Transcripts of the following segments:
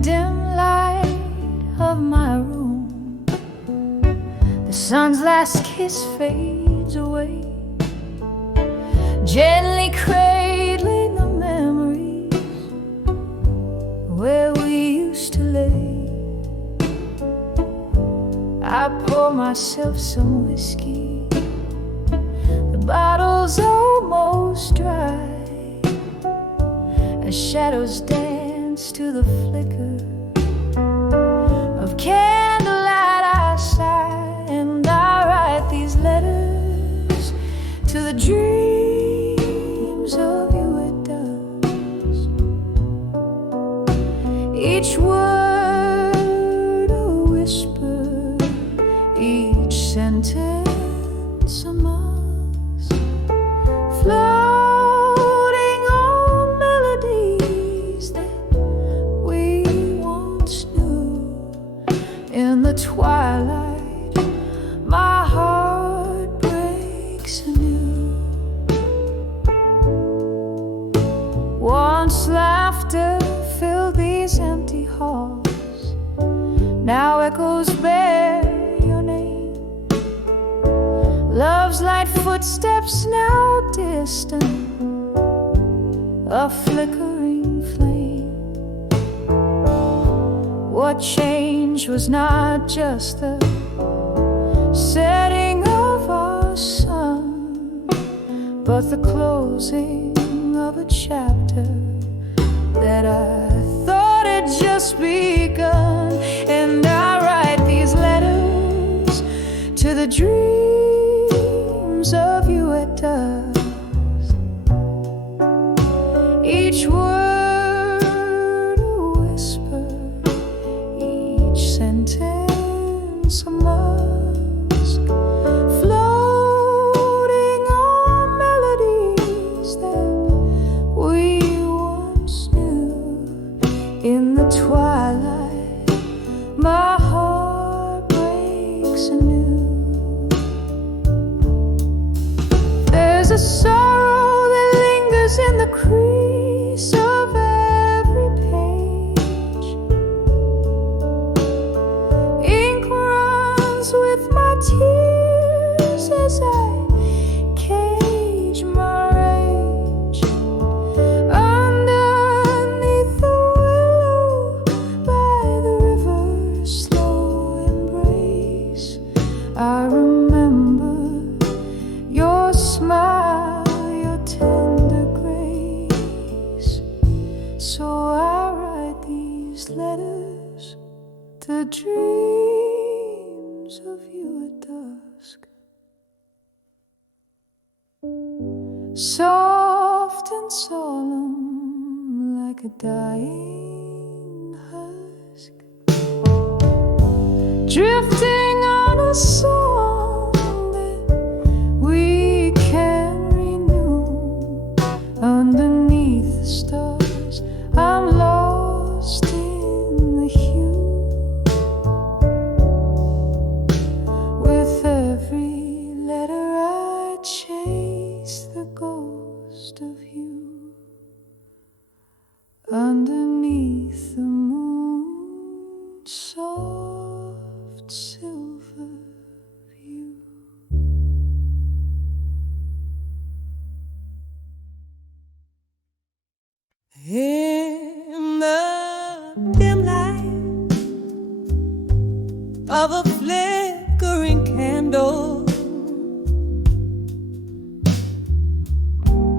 dim light of my room. The sun's last kiss fades away, gently cradling the memories where we used to lay. I pour myself some whiskey, the bottle's almost dry. As shadows dance to the flicker of candlelight, I sigh and I write these letters to the dreams of you at dusk. Each word a whisper, each sentence a musk, floating on melodies that we once knew. In the twilight, my heart breaks anew. Once laughter filled these empty halls, now echoes bear your name. Love's light footsteps now distant, a flickering flame. What changed was not just the setting of our sun, but the closing of a chapter that I thought had just begun. And I write these letters to the dreams of you at dusk. Each word a whisper, each sentence a musk, floating on melodies that we once knew. In the twilight, my heart breaks anew. There's a sorrow that lingers in the crease of every page. Ink runs with my tears as I cage my rage. Underneath the willow by the river's slow embrace, I remember your smile, your tender grace. So I write these letters to dreams of you at dusk. Soft and solemn like a dying husk, drifting on a song that we can renew. Underneath the stars, I'm lost in the hue. With every letter I chase the ghost of you. Underneath the moon's soft silver view. In the dim light of a flickering candle,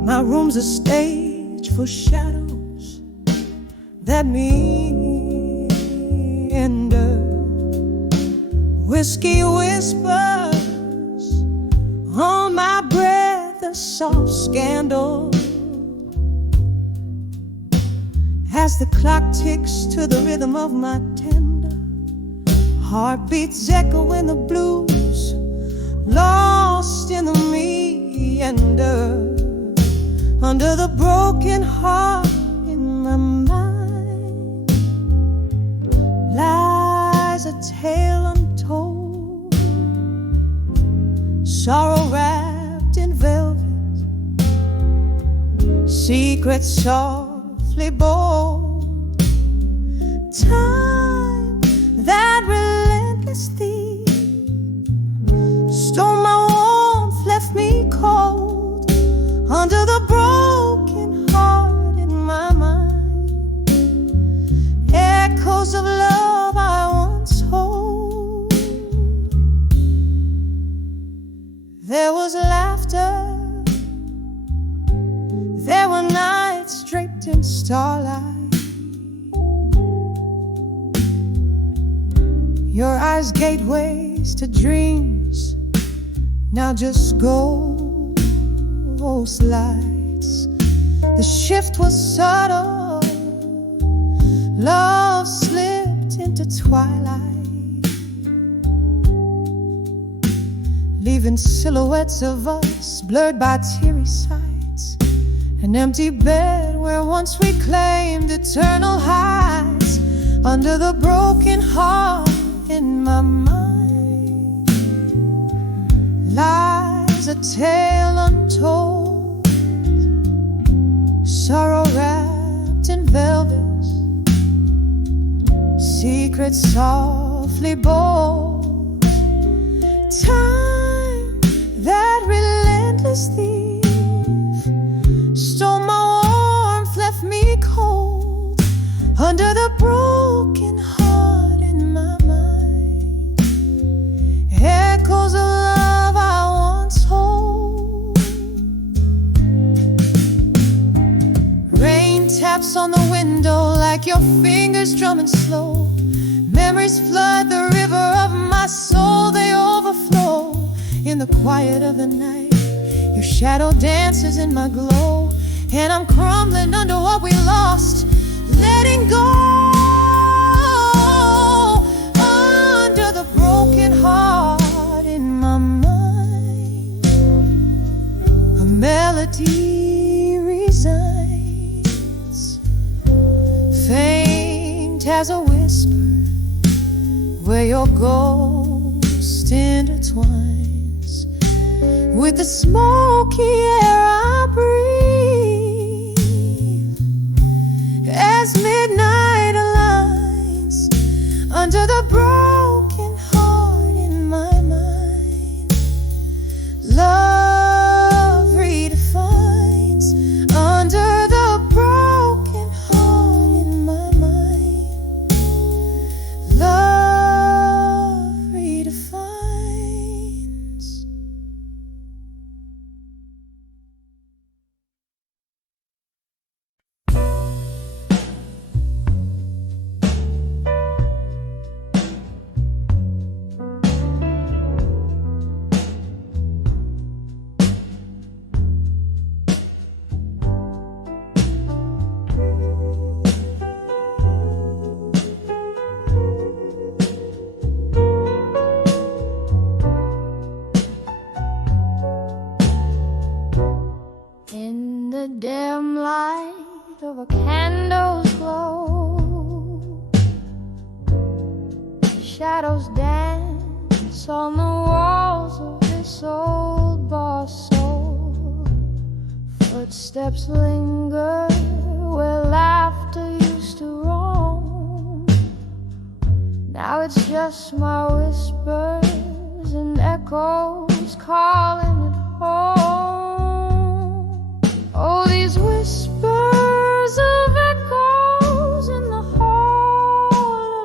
my room's a stage for shadows that meander. Whiskey whispers on my breath, a soft scandal. As the clock ticks to the rhythm of my tender heartbeats, echo in the blues, lost in the meander. Under the broken heart in my mind lies a tale untold, sorrow wrapped in velvet, secrets softly bold, Time, that relentless thief, stole my warmth, left me cold under the broken heart in my mind. Echoes of love I once hold. There was laughter, there were nights draped in starlight. Your eyes gateways to dreams, now just ghost lights. The shift was subtle, love slipped into twilight, leaving silhouettes of us blurred by teary sights. An empty bed where once we claimed eternal heights. Under the broken heart in my mind lies a tale untold, sorrow wrapped in velvet, secrets softly bold. Time, that relentless thief, stole my warmth, left me cold under the broken heart in my mind. Echoes of love I once hold. Rain taps on the window like your fingers drumming slow. Memories flood the river of my soul, they overflow. In the quiet of the night, your shadow dances in my glow, and I'm crumbling under what we lost, letting go. Under the broken heart in my mind, a melody resigns, faint as a whisper, where your ghost intertwines with the smoky air I breathe, as midnight aligns under the broken heart in my mind. Love redefines under the broken heart in my mind. Love redefines. In the dim light of a candle's glow, shadows dance on the walls of this old bar soul. Footsteps linger where laughter used to roam. Now it's just my whispers and echoes calling it home. Oh, these whispers of echoes in the hall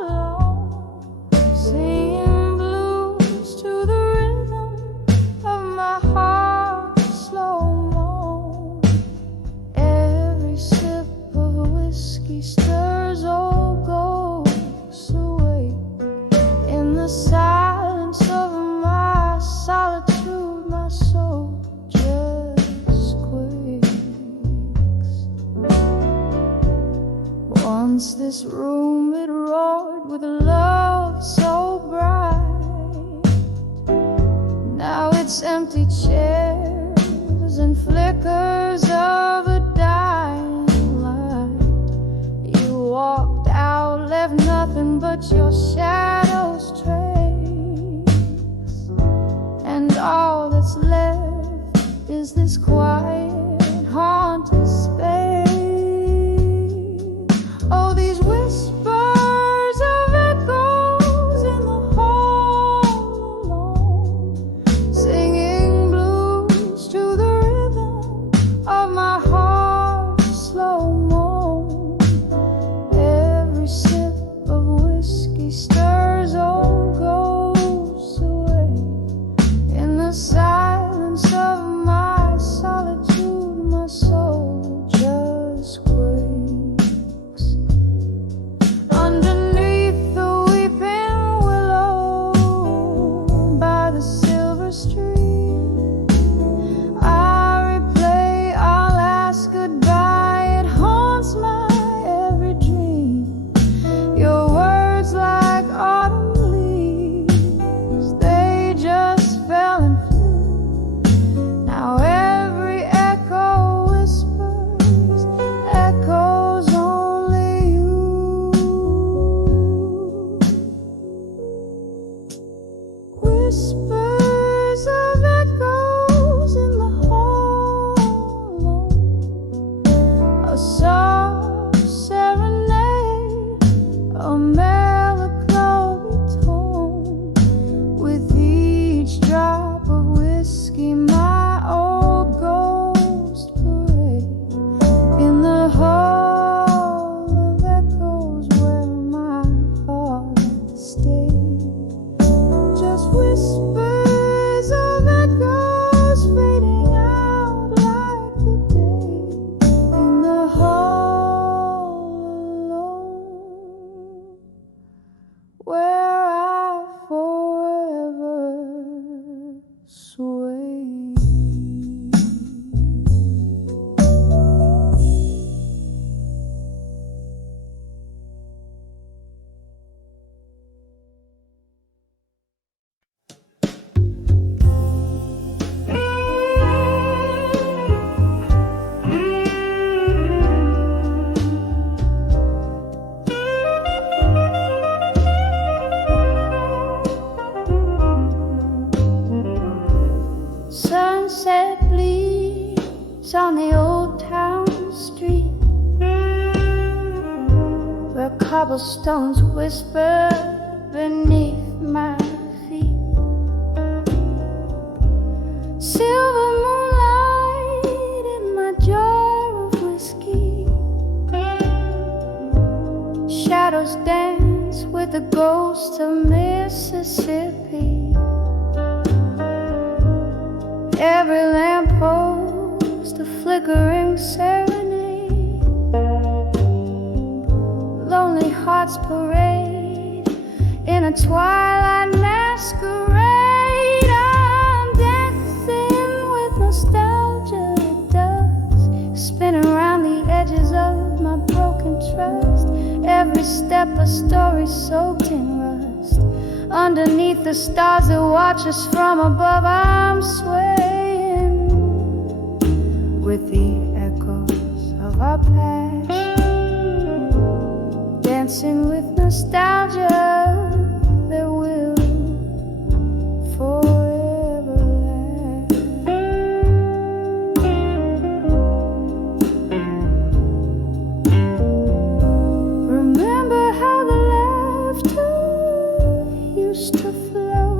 alone, singing blues to the rhythm of my heart's slow moan. Every sip of whiskey stirs old ghosts awake in the silence of my solitude. My soul just quakes. Once this room, it roared with a love so bright. Now it's empty chairs and flickers of a dying light. You walked out, left nothing but your shadow's trace, and all that's left is this quiet, haunted space. Oh, these whispers a soft serenade, a melancholy tone. With each drop of whiskey, my old ghost parade in the hall of echoes where my heart stayed. Just whispers of echoes fading out like the day in the hall alone, where I forever sway. Sunset bleeds on the old town street, where cobblestones whisper beneath my feet. Silver moonlight in my jar of whiskey, shadows dance with the ghost of Mississippi. Every lamppost a flickering serenade, lonely hearts parade in a twilight masquerade. I'm dancing with nostalgia dust, spinning around the edges of my broken trust. Every step a story soaked in rust. Underneath the stars that watch us from above, I'm swaying with the echoes of our past, dancing with nostalgia that will forever last. Remember how the laughter used to flow,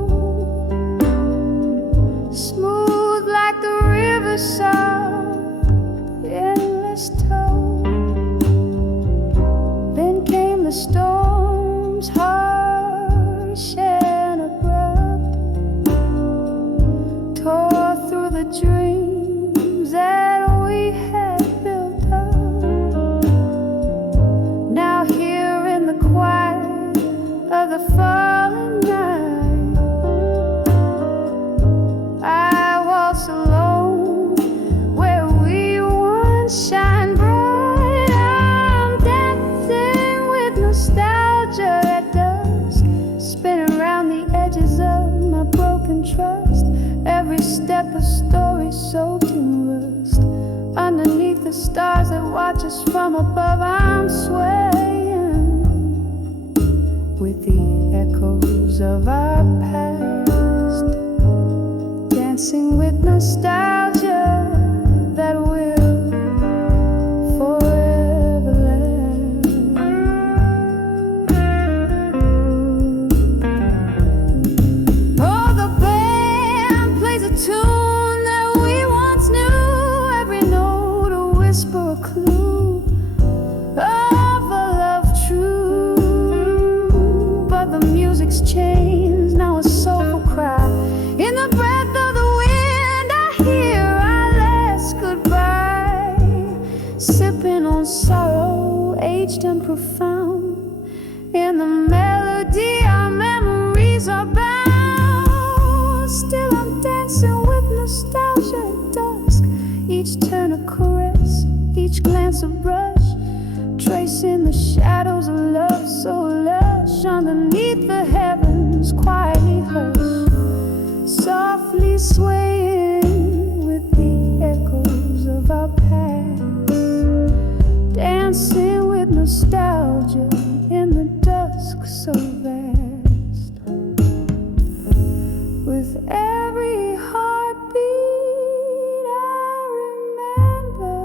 smooth like the riverside, endless tone. Then came the storms, harsh and abrupt, tore through the dreams that we had built up. Now here in the quiet of the fallen night, I waltz alone where we once shine bright. I'm dancing with nostalgia at dusk, spinning around the edges of my broken trust. Every step a story soaked in rust. Underneath the stars that watch us from above, I'm swaying with the echoes of our past, dancing with nostalgia that will forever last. Oh, the band plays a tune that we once knew, every note a whisper, a clue of a love true. But the music's changed, now a soulful cry. In the breath of the wind I hear our last goodbye, sipping on sorrow, aged and profound. In the melody our memories are bound. Still I'm dancing with nostalgia at dusk, each turn a caress, each glance a brush, tracing the shadows of love so lush. Underneath the heavens quietly hush, softly swaying with the echoes of our past, dancing with nostalgia in the dusk so vast. With every heartbeat I remember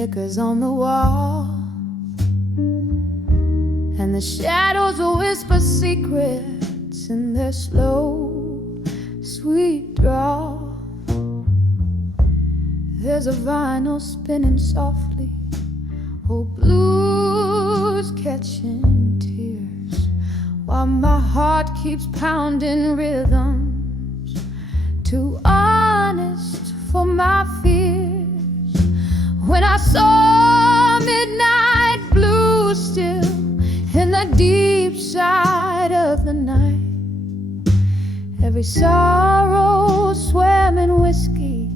stickers on the wall, and the shadows will whisper secrets in their slow, sweet drawl. There's a vinyl spinning softly, old blues catching tears, while my heart keeps pounding rhythms too honest for my fears. When I saw midnight blue still in the deep side of the night, every sorrow swam in whiskey,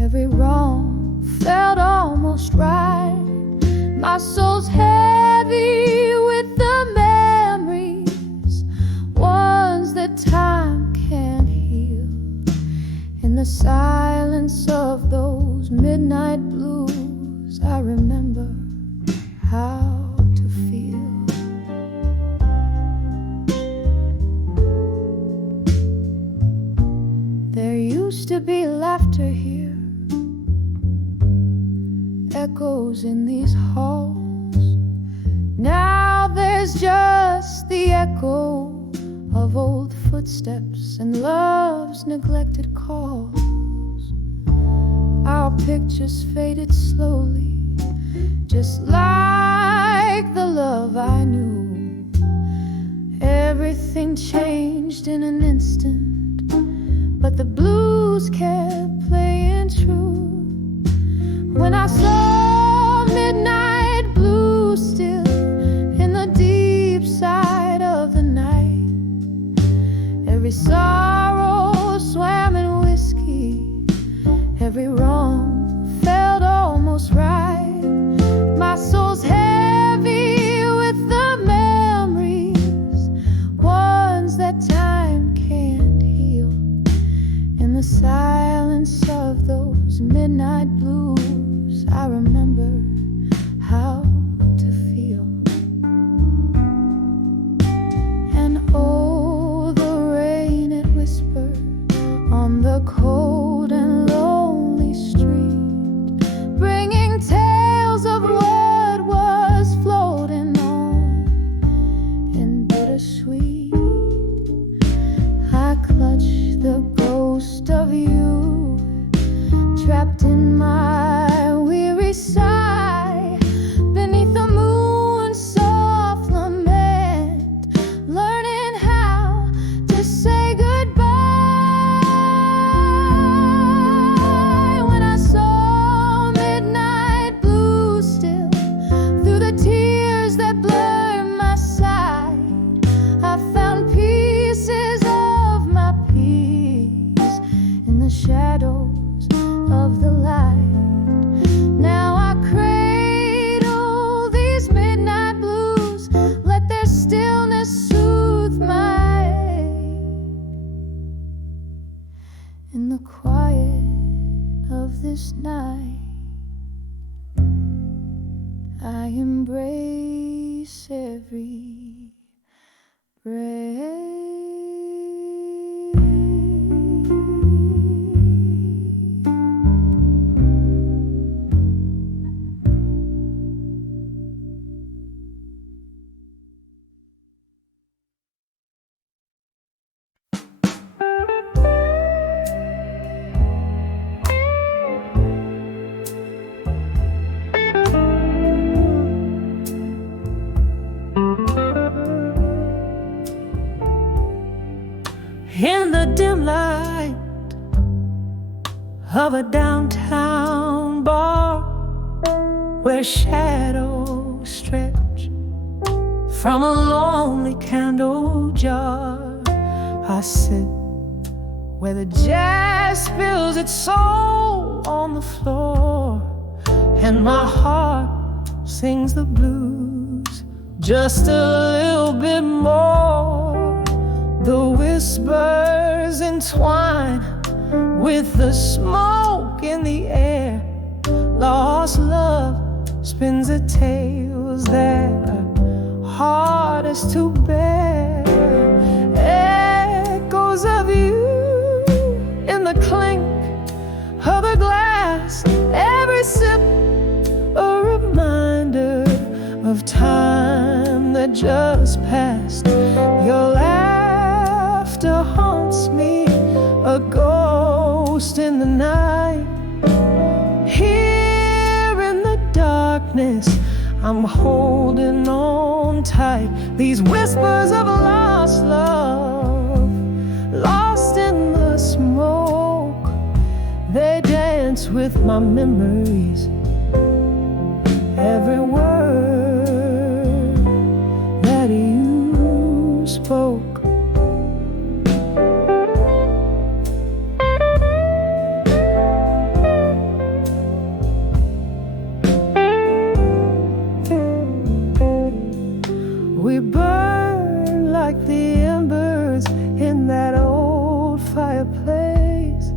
every wrong felt almost right. My soul's heavy with the memories, ones that time can't heal. In the silence of those midnight blues, I remember how to feel. There used to be laughter here, echoes in these halls. Now there's just the echo of old footsteps and love's neglected calls. Our pictures faded slowly, just like the love I knew. Everything changed in an instant, but the blues kept playing true. When I saw midnight blue still in the deep side of the night, every sorrow swam in whiskey, every wrong felt almost right. My soul's heavy with the memories, ones that time can't heal. In the silence of those midnight blues, I remember how to feel. And oh, the rain it whispered on the cold and lonely street, bringing tales of what was floating on in bittersweet. I clutch the ghost of you, trapped in my weary sigh, beneath the moon's soft lament, learning how to say goodbye. When I saw midnight blue still, through the tears that blurred my sight, I found pieces of my peace in the shadows of the light. Now I cradle these midnight blues, let their stillness soothe my ache. In the quiet of this night, I embrace every breath. In the dim light of a downtown bar, where shadows stretch from a lonely candle jar, I sit where the jazz spills its soul on the floor, and my heart sings the blues just a little bit more. The whispers entwine with the smoke in the air. Lost love spins the tales that are hardest to bear. Echoes of you in the clink of the glass, every sip of time that just passed. Your laughter haunts me, a ghost in the night. Here in the darkness, I'm holding on tight. These whispers of lost love, lost in the smoke, they dance with my memories. Every word that you spoke. We burn like the embers in that old fireplace.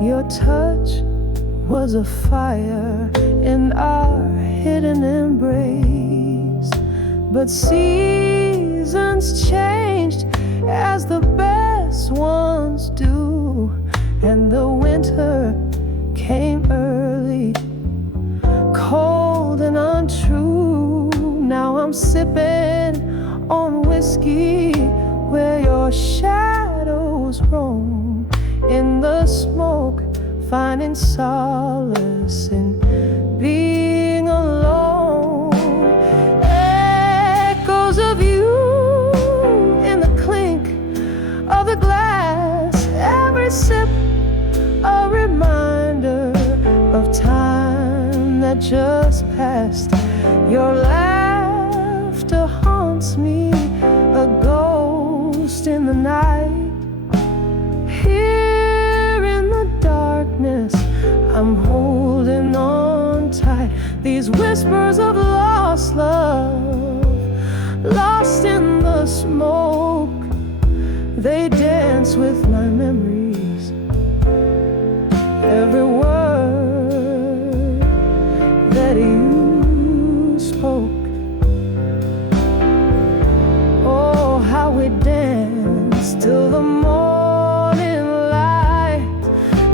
Your touch was a fire in our hidden embrace. But seasons changed as the best ones do, and the winter came early, cold and untrue. Now I'm sipping on whiskey where your shadows roam in the smoke, finding solace in being alone. Echoes of you in the clink of the glass, every sip a reminder of time that just passed. Your laughter haunts me, a ghost in the night. Here in the darkness, I'm holding on tight. These whispers of lost love, lost in the smoke, they dance with my memories. Every word that you spoke. Oh, how we danced till the morning light.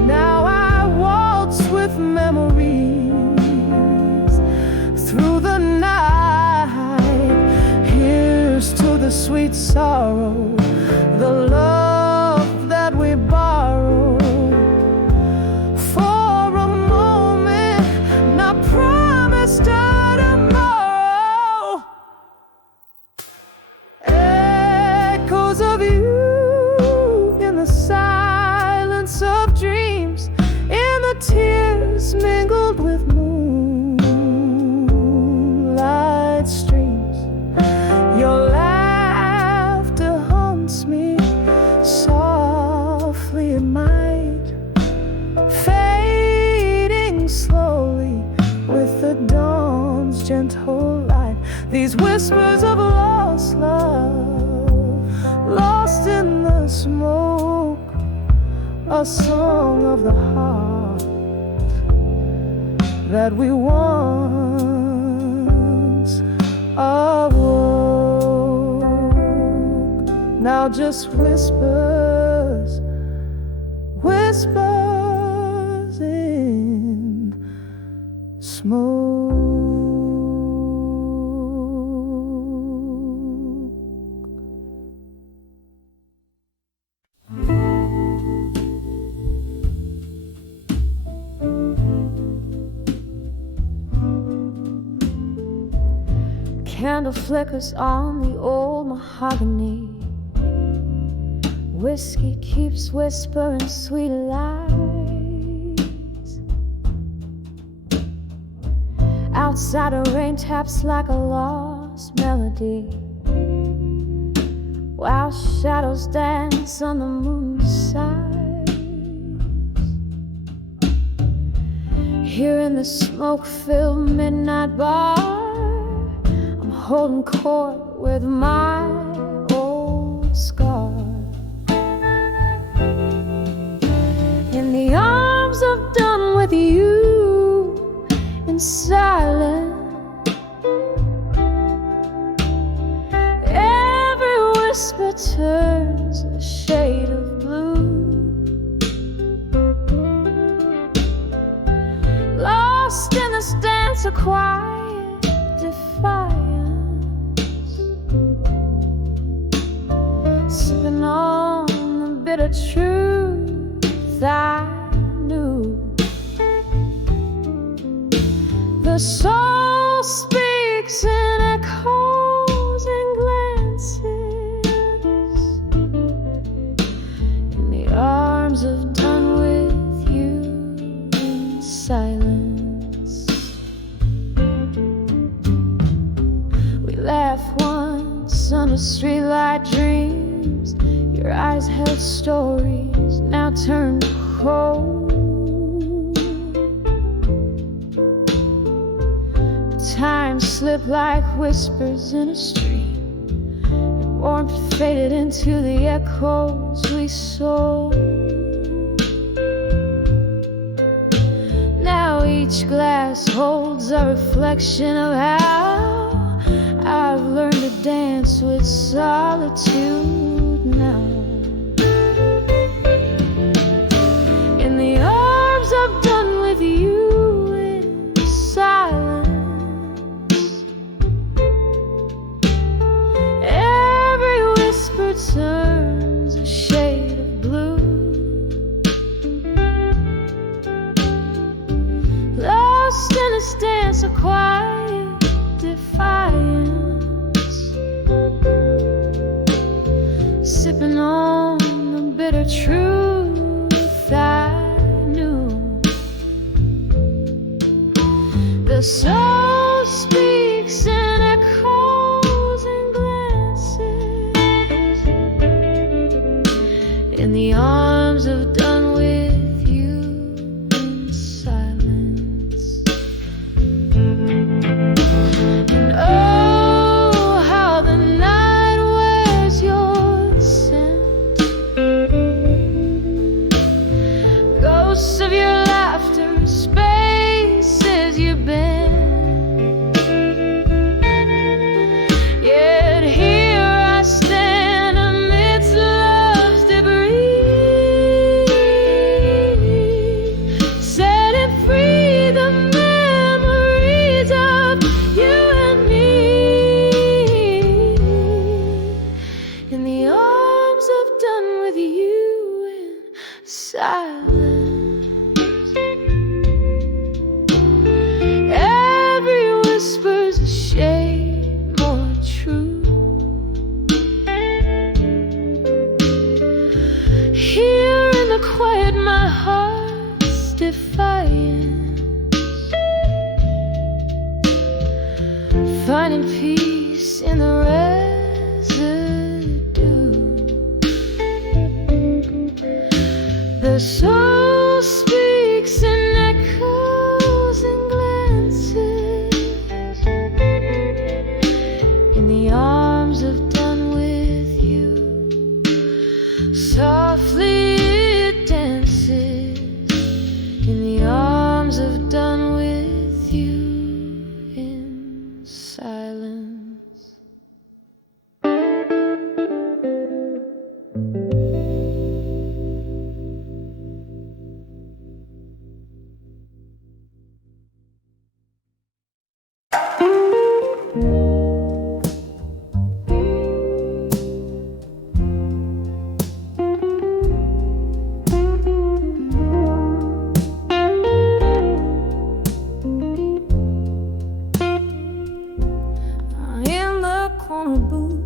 Now I waltz with memories through the night. Here's to the sweet sorrow, the love that we borrowed for a moment, now promised tomorrow. Echoes of you in the silence of dreams, in the tears mingled with moonlight streams. Your laughter haunts me softly at night, fading slowly with the dawn's gentle light. These whispers of lost love, lost in the smoke, a song of the heart that we once awoke. Now just whispers, whispers in smoke. Candle flickers on the old mahogany. Whiskey keeps whispering sweet lies. Outside a rain taps like a lost melody, while shadows dance on the moon's side. Here in the smoke-filled midnight bar, holding court with my old scar. In the arms of done with you, in silence, every whisper turns a shade of blue. Lost in this dance of quiet defiance, bitter truth I knew. The soul speaks in echoes and glances, in the arms of done with you in silence. We laughed once under streetlight dreams. Your eyes held stories, now turned cold. Time slipped like whispers in a stream, and warmth faded into the echoes we sold. Now each glass holds a reflection of how I've learned to dance with solitude now. In the arms I've done with you in silence, turns a shade of blue. Lost in this dance of quiet defiance, sipping on the bitter truth I knew. The soul speaks in echoes and glances, in the arms of done with you in silence. And oh, how the night wears your scent, ghosts of your laughter, spaces you've been. Yet here I stand amidst love's debris, setting free the memories of you and me, in the arms of done with you in silence. Every whisper's a shade more true. Here in the quiet, my heart's defiance, finding peace in the residue. The soul speaks in echoes and glances, in the arms of done with you. Softly it dances, in the arms of done with you in silence. In the corner booth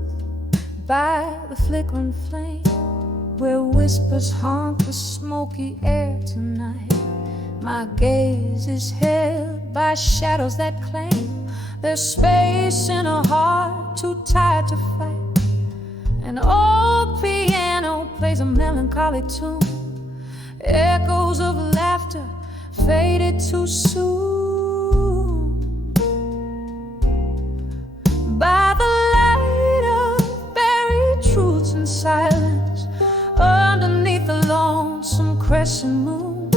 by the flickering flame, where whispers haunt the smoky air tonight, my gaze is held by shadows that claim there's space in a heart too tired to fight. An old piano plays a melancholy tune, echoes of laughter faded too soon. By the light of buried truths and silence, underneath the lonesome crescent moon,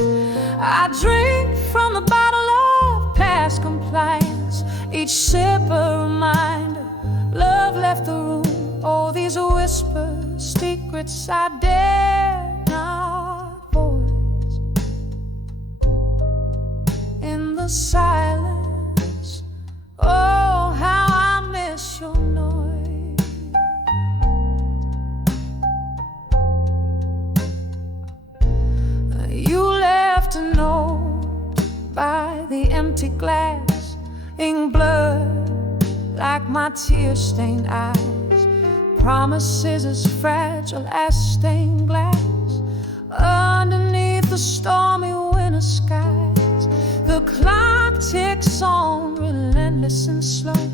I drink from the bottle of past compliance, each sip a reminder love left the room. Oh, these whispers, secrets I dare not voice, in the silence. Oh, how I miss your noise. by the empty glass, ink blurred like my tear-stained eyes. Promises as fragile as stained glass underneath the stormy winter skies. The clock ticks on, relentless and slow,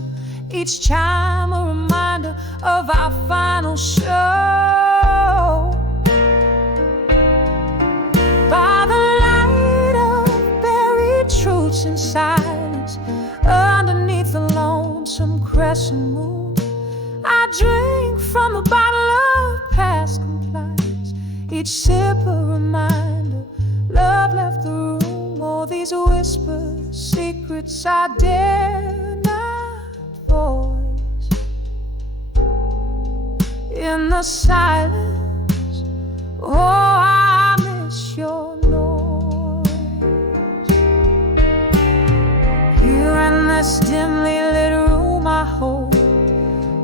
each chime a reminder of our final show. By the light of buried truths in silence, underneath the lonesome crescent moon, I drink from a bottle of past compliance, each sip a reminder love left the room. All these whispers, secrets I dare not voice. In the silence, oh, I miss your noise. Here in this dimly lit room I hold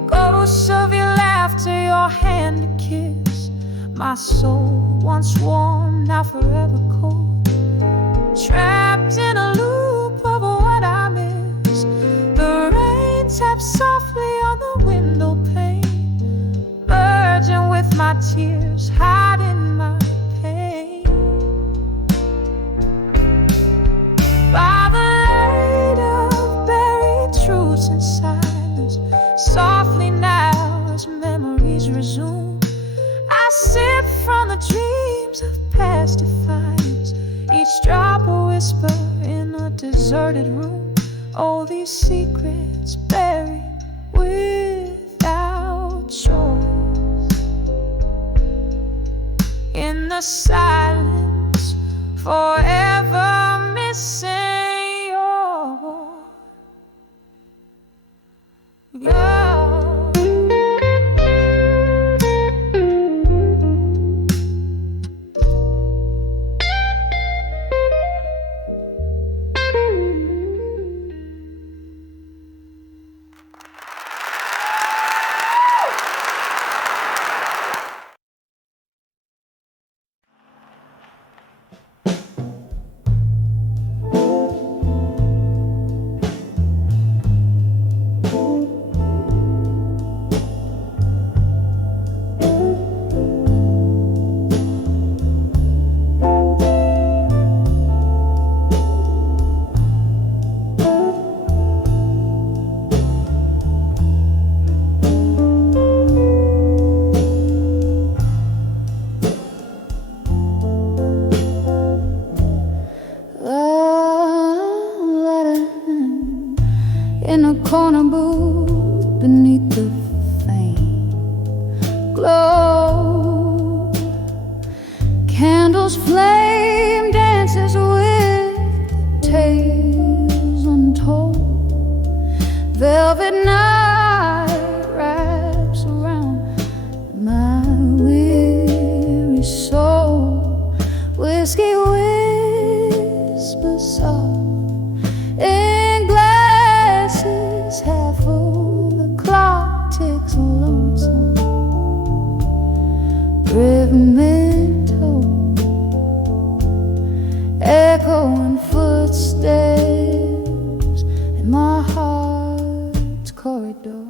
ghosts of your laughter, your hand to kiss. My soul, once warm, now forever cold, trapped in a loop of what I miss. The rain taps softly on the window pane, merging with my tears, hiding my pain. By the light of buried truths in silence, softly now as memories resume, I sip from the dreams of past defiance, each drop a whisper in a deserted room. All these secrets buried without choice. In the silence, forever missing your in a corner booth beneath the flame glow. Candles flame, dances with tales untold. Velvet night wraps around my weary soul. Whiskey whispers soft in glasses half full. The clock ticks lonesome, rhythmical, echoing footsteps in my heart's corridor.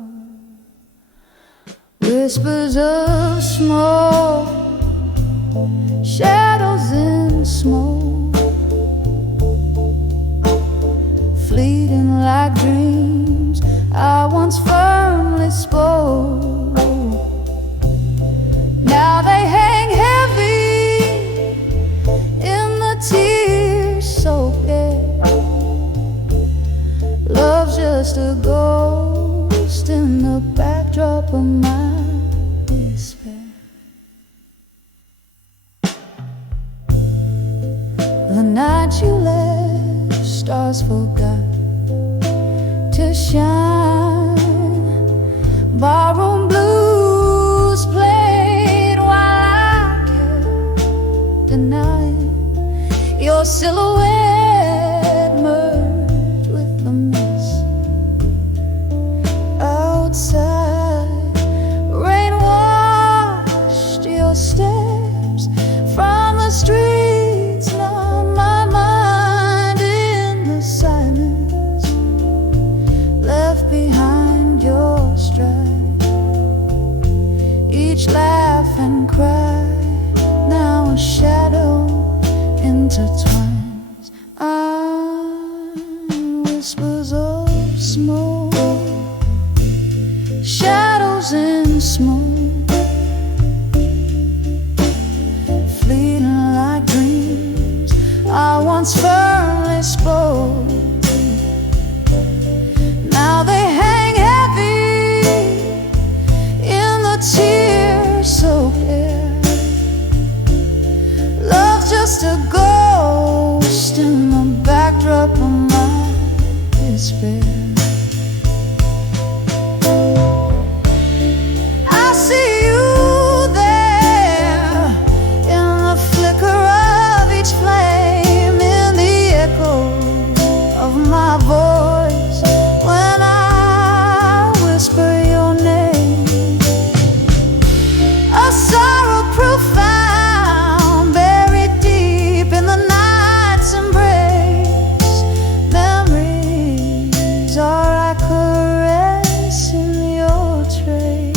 Whispers of smoke, shadows in smoke, fleeting like dreams I once firmly spoke. Now they hang heavy in the tear-soaked air. Love's just a ghost in the backdrop of my despair. The night you left, stars forgot to shine. Barroom blues played while I kept denying. Your silhouette merged with the mist outside. Rain washed your steps from the streets. Now my mind in whispers of smoke, shadows in smoke, fleeting like dreams I once firmly spoke. Now they hang heavy in the tear-soaked air. Love's just a ghost in the backdrop of my despair. I see you there in the flicker of each flame, in the echo of my voice when I whisper your name. A sorrow profound, buried deep in the night's embrace. Memories are a caress in your trace.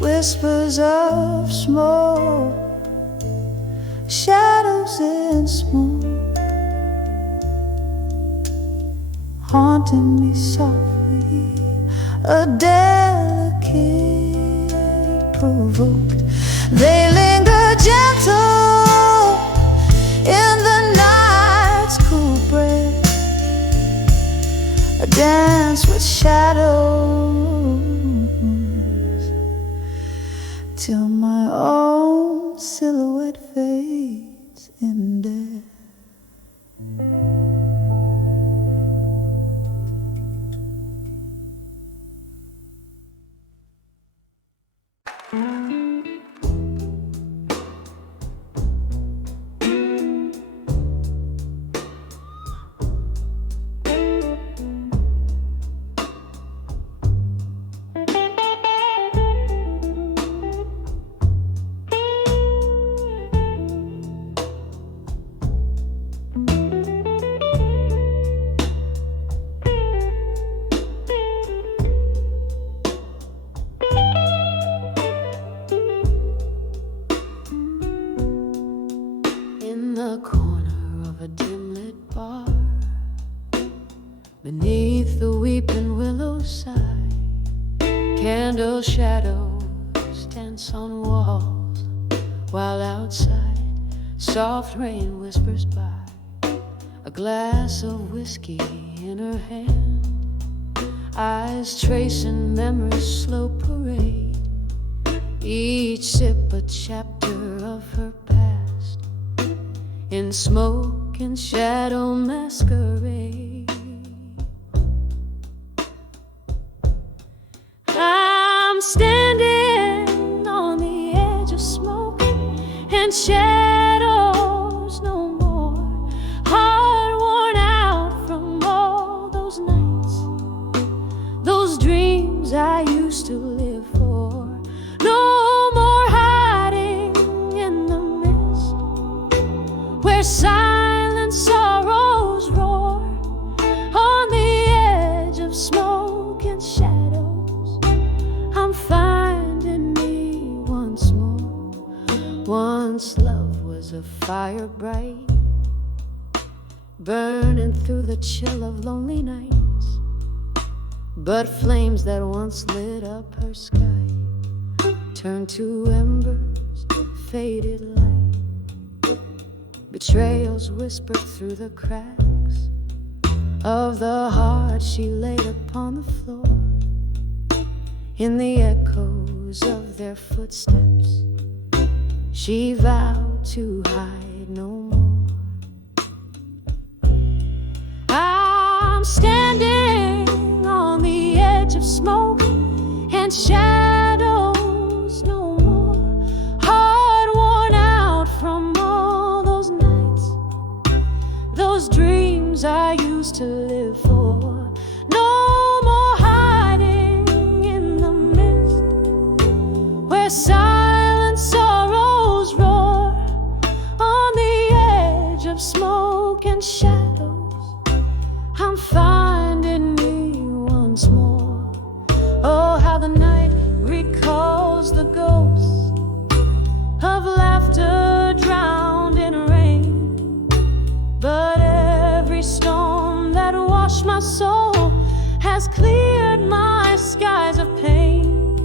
Whispers of smoke, shadows in smoke, haunting me softly, a delicate provoked. They linger gentle in the night's cool breath, a dance with shadows till my own silhouette fades in death. In the corner of a dim-lit bar, beneath the weeping willow side, candle shadows dance on walls, while outside soft rain whispers by. A glass of whiskey in her hand, eyes tracing memory's slow parade, each sip a chapter of her past, in smoke and shadow masquerade. I'm standing on the edge of smoke and shadows no more, heart worn out from all those nights, those dreams I used to live for. No more hiding in the mist where silent sorrows roar, on the edge of smoke and shadows I'm finding me once more. Once love was a fire bright, burning through the chill of lonely nights, but flames that once lit up her sky turned to embers, faded light. Betrayals whispered through the cracks of the heart she laid upon the floor, in the echoes of their footsteps she vowed to hide no more. I'm standing on the edge of smoke and shadows no more, heart worn out from all those nights, those dreams I used to live for. No more hiding in the mist where silent sorrows roar, on the edge of smoke and shadows I'm finding me once more. Oh, how the night recalls the ghosts of laughter drowned in rain, but every storm washed my soul, has cleared my skies of pain.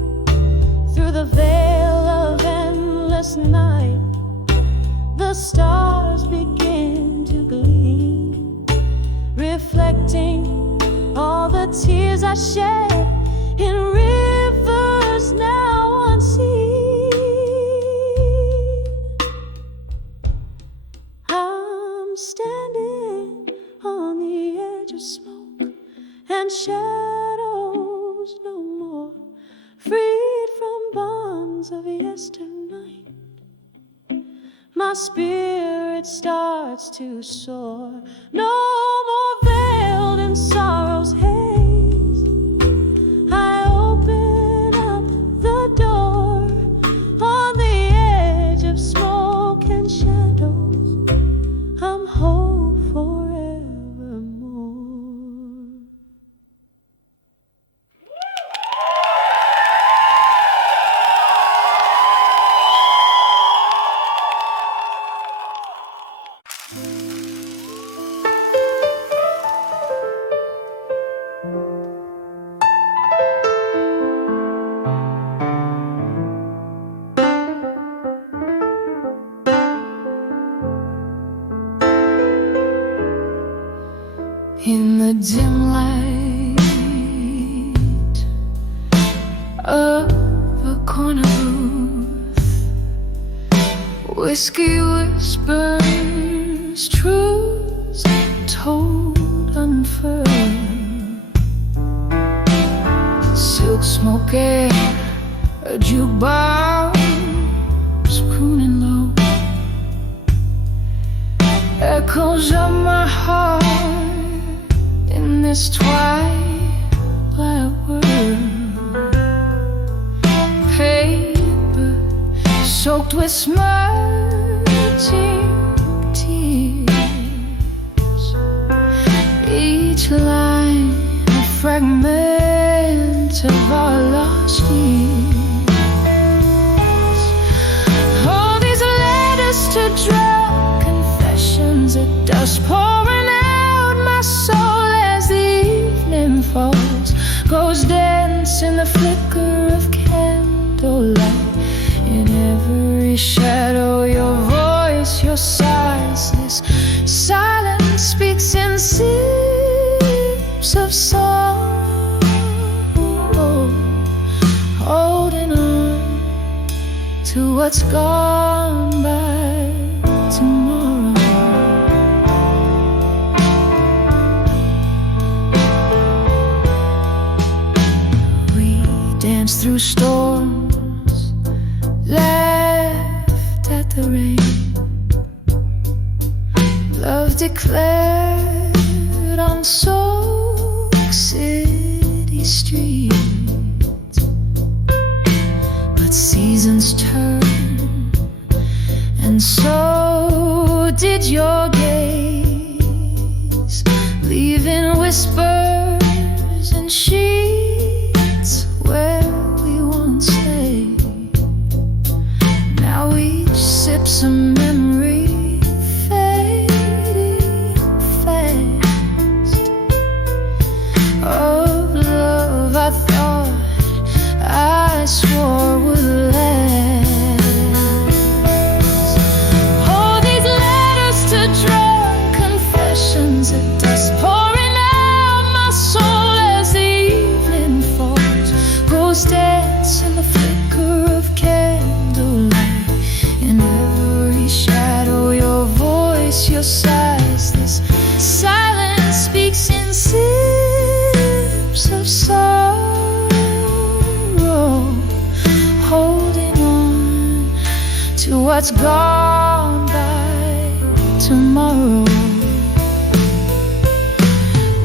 Through the veil of endless night, the stars begin to gleam, reflecting all the tears I shed in rivers now unseen. I'm standing on the edge of smoke and shadows no more, freed from bonds of yesternight. My spirit starts to soar, no more veiled in sorrow's haze. I open up the door on the edge of smoke and shadows. I'm whole forevermore. In the dim light of a corner booth, whiskey whispers, truths told unfurled. Silk smoky, a jukebox crooning low, echoes of my heart in this twilight world. Paper soaked with smirching tears, each line a fragment of our lost years. All these letters to drunk confessions, a dust pouring out my soul as the evening falls, goes dense in the flicker of candlelight. In every shadow, your voice, your sighs, this silence speaks in sips of sorrow, holding on to what's gone by tomorrow. Danced through storms, laughed at the rain, love declared on Soul City streets. But seasons turn, and so did your gaze, leaving whispers and sheets where we once lay. Now each sips a memory fading fast, of love I thought I swore would last. All these letters to drunk confessions, a dust pouring out my soul as the evening falls, goes dance in the flicker of candlelight. In every shadow, your voice, your sighs, this silence speaks in sips of sorrow, holding on to what's gone by tomorrow.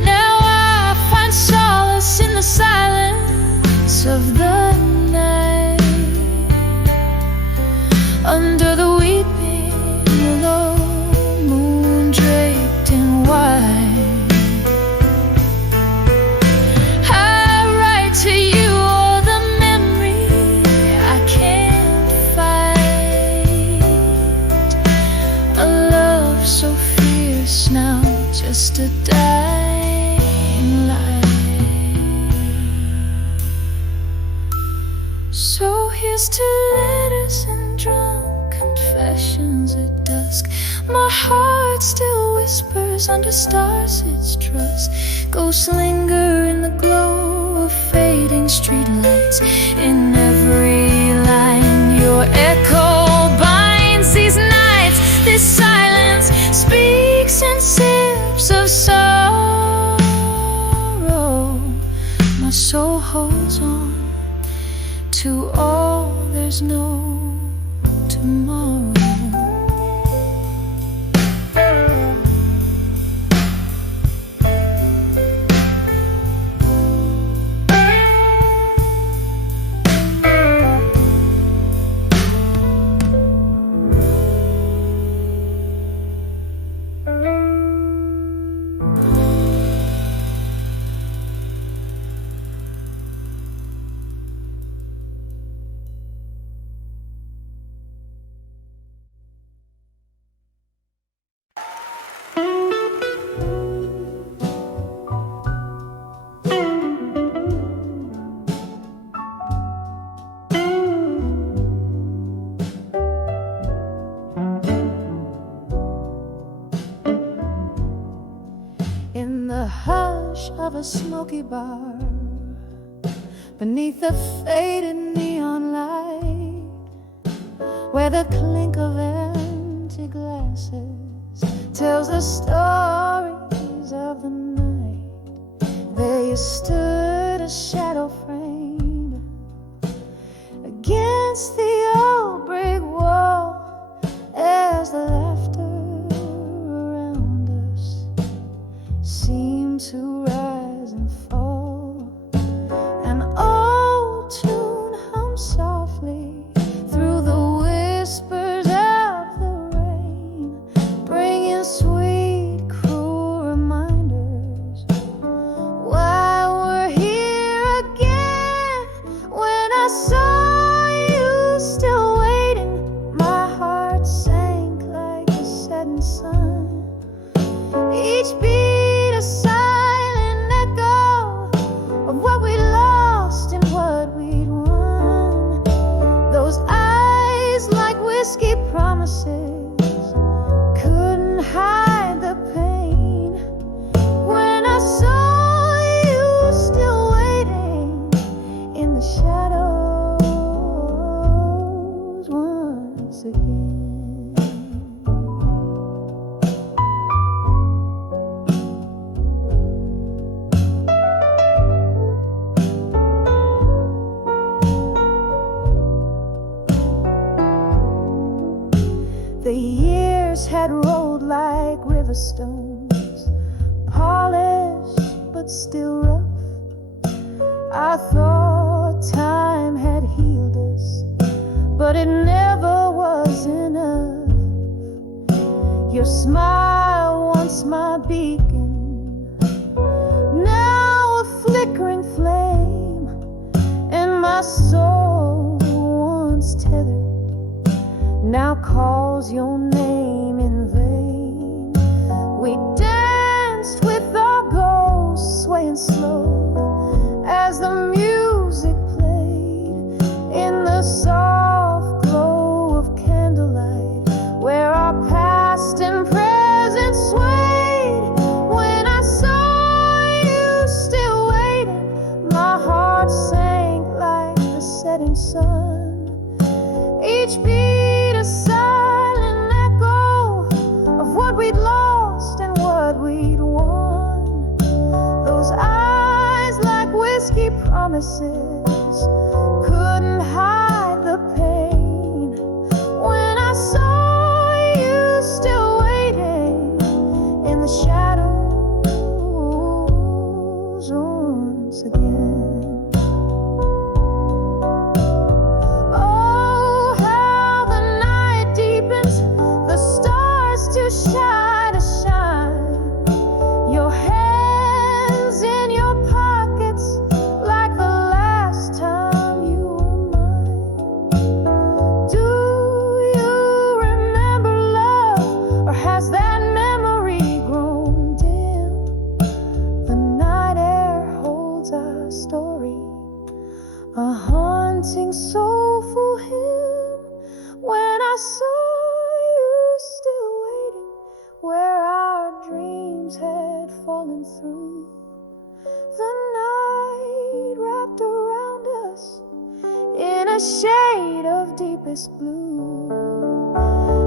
Now I find solace in the silence of the night, under the weeping willow, moon draped in white. I write to you all the memory I can't fight, a love so fierce now, just a dying Here's to letters and drunk confessions at dusk. My heart still whispers under stars its trust. Ghosts linger in the glow of fading streetlights. In every line your echo binds these nights. This silence speaks in sips of sorrow. My soul holds on to all there's no tomorrow. In the hush of a smoky bar, beneath the faded neon light, where the clink of empty glasses tells the stories of the night, there you stood, a shadow framed against the old brick wall, as the laughter around us seemed to rise and fall. An old tune hummed softly through the whispers of the rain, bringing sweet, cruel reminders why we're here again. When I saw you still waiting, my heart sank like the setting sun. Each beat a silent echo of what we lost and what we'd won. Those eyes like whiskey promises couldn't hide the pain. When I saw you still waiting in the shadows once again. The years had rolled like river stones, polished but still rough. I thought time had healed us, but it never was enough. Your smile, once my beacon, now a flickering flame, and my soul, once tethered, now calls your name in vain. We danced with our ghosts, swaying slow as the music played in the soft glow of candlelight, where our past and present swayed. When I saw you still waiting, my heart sank like the setting sun. Each beat a silent echo of what we'd lost and what we'd won. Those eyes like whiskey promises couldn't hide the pain. When I saw you still waiting in the shadows once again. Shine to shine, your hands in your pockets like the last time you were mine. Do you remember love, or has that memory grown dim? The night air holds our story, a haunting, soulful falling through the night, wrapped around us in a shade of deepest blue.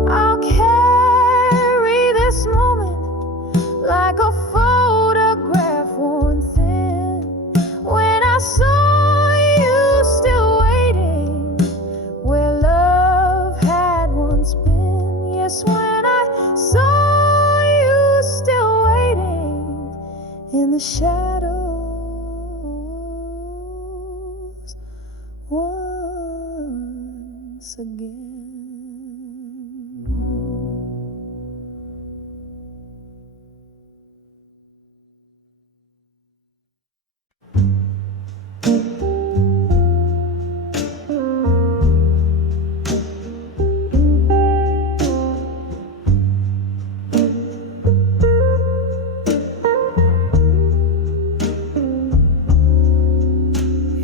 I'll carry this moment like a photograph worn thin. When I saw you still waiting where love had once been. Yes, when I saw you still waiting in the shadows once again.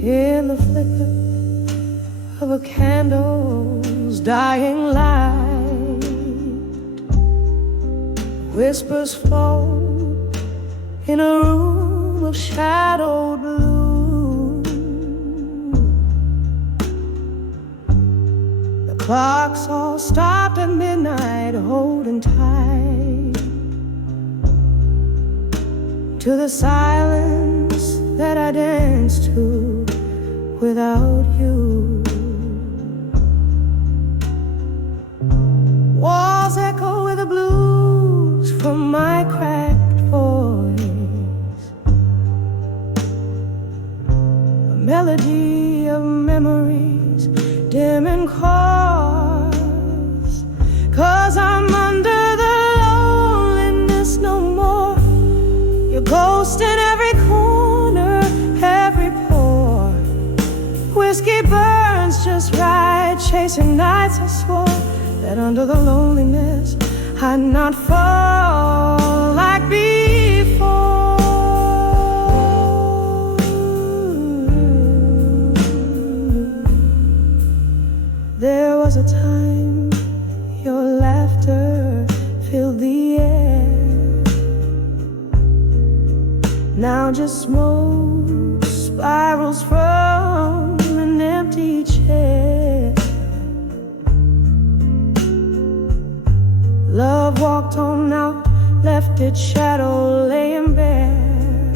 In the flicker of a candle's dying light, whispers float in a room of shadowed blue. The clocks all stopped at midnight, holding tight to the silence that I danced to without you. Walls echo with the blues from my cracked voice, a melody of memories dim and coarse. 'Cause I'm under the loneliness no more. Your ghost in every corner, every pore. Whiskey burns just right, chasing nights I swore that under the loneliness I'd not fall like before. There was a time your laughter filled the air. Now just smoke spirals from an empty chair. Love walked on out, left its shadow laying bare.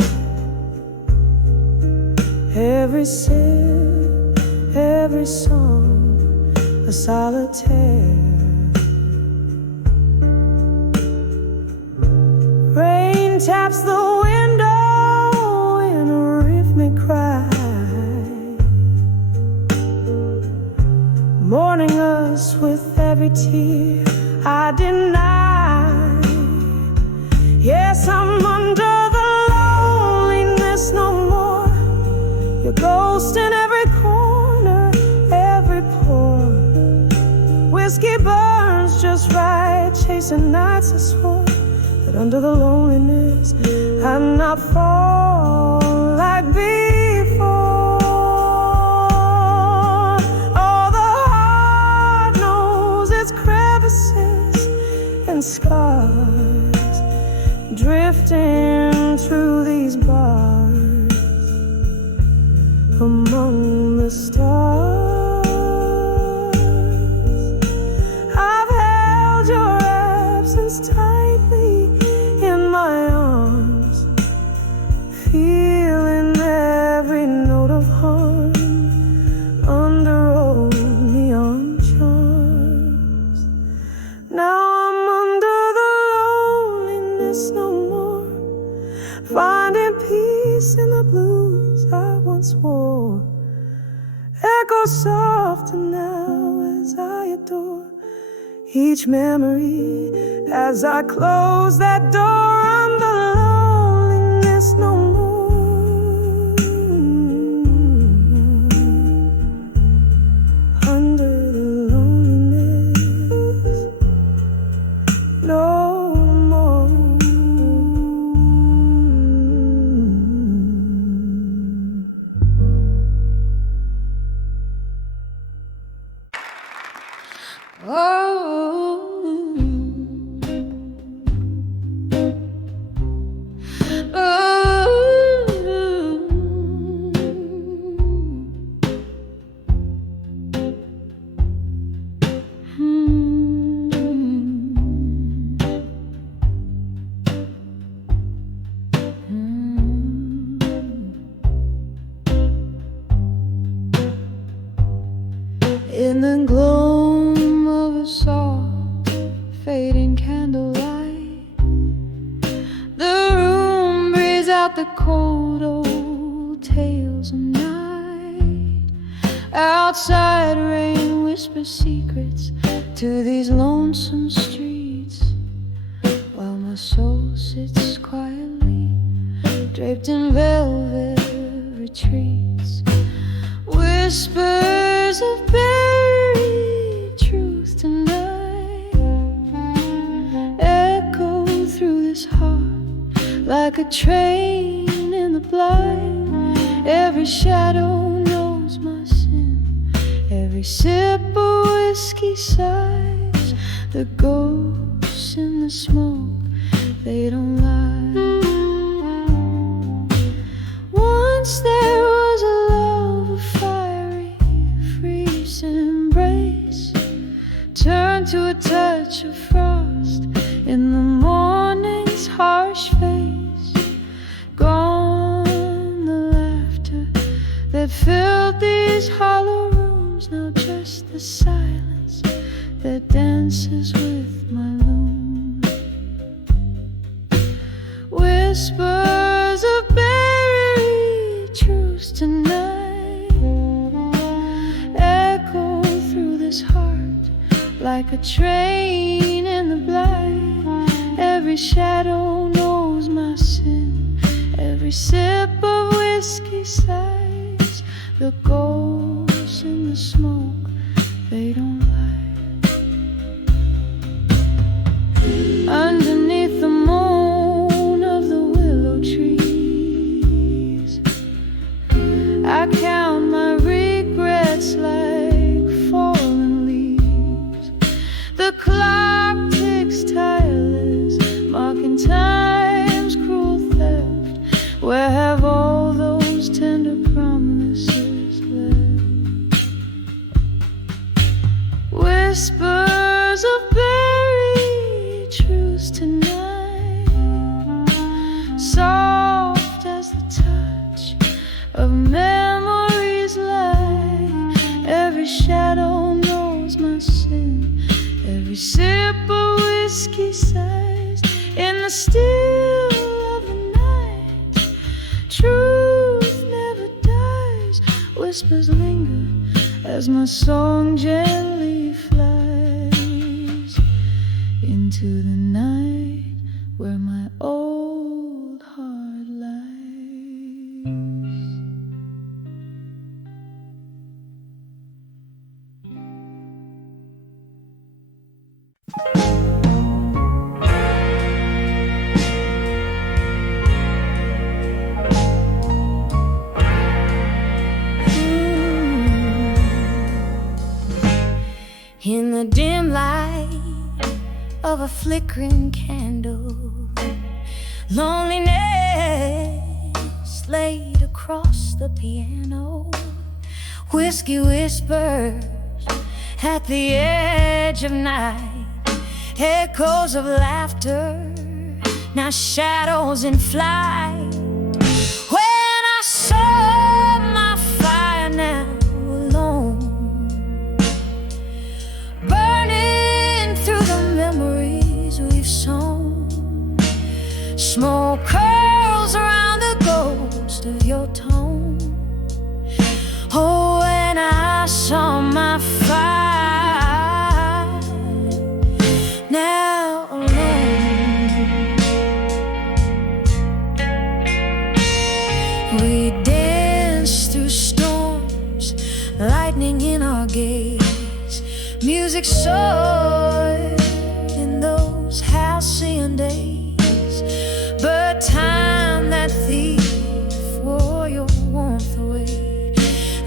Every sip, every song, a solitaire. Rain taps the window in a rhythmic cry, mourning us with every tear I deny. Yes, I'm under the loneliness no more. Your ghost in every corner, every pore. Whiskey burns just right, chasing nights I swore that under the loneliness I'd not fall like before. Oh, the heart knows its crevices and scars, drifting through these bars among the stars. I've held your absence tightly in my arms, feeling every note of harm under old neon charms. Now I'm under the loneliness no more, finding peace in the blues I once wore. Echo softer now as I adore each memory as I close that door. Under loneliness no more, under the loneliness no more. Oh, in the gloam of a soft fading candlelight. The room breathes out the cold old tales of night. Outside rain whispers secrets to these lonesome streets, while my soul sits quietly draped in velvet retreats. Whispers of buried truth tonight echo through this heart like a train in the blind. Every shadow knows my sin, every sip of whiskey sighs. The ghosts in the smoke, they don't lie. Once there was a love, a fiery, freezing embrace, turned to a touch of frost in the morning's harsh face. Gone the laughter that filled these hollow rooms, now just the silence that dances with my loom. Whispers of buried truths tonight echo through this heart like a train in the blind. Every shadow knows my sin, every sip of whiskey sighs. The ghosts in the smoke, they don't lie. Underneath the moan of the willow trees, I count my regrets like fallen leaves. The clock ticks tireless, marking time's cruel theft. Where have all those tender promises left? Whispers of buried truths tonight, soft as the touch of memories lie. Every shadow knows my sin, every sip of whiskey sighs. In the still of the night, truth never dies. Whispers linger as my song gently flies into the night where my old heart lies. In the dim light of a flickering candle, loneliness laid across the piano. Whiskey whispers at the edge of night, echoes of laughter, now shadows in flight. When I saw my fire now alone, burning through the memories we've sown, smoke curls around the ghost of your tone. Oh, when I saw my fire now alone, we danced through storms, lightning in our gaze, music soared in those halcyon days. But time, that thief, wore your warmth away,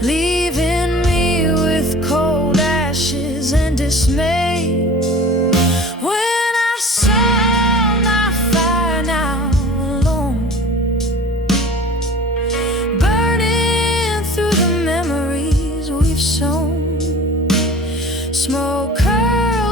leaving me with cold ashes and dismay. When I saw my fire now alone, burning through the memories we've sown, smoke curls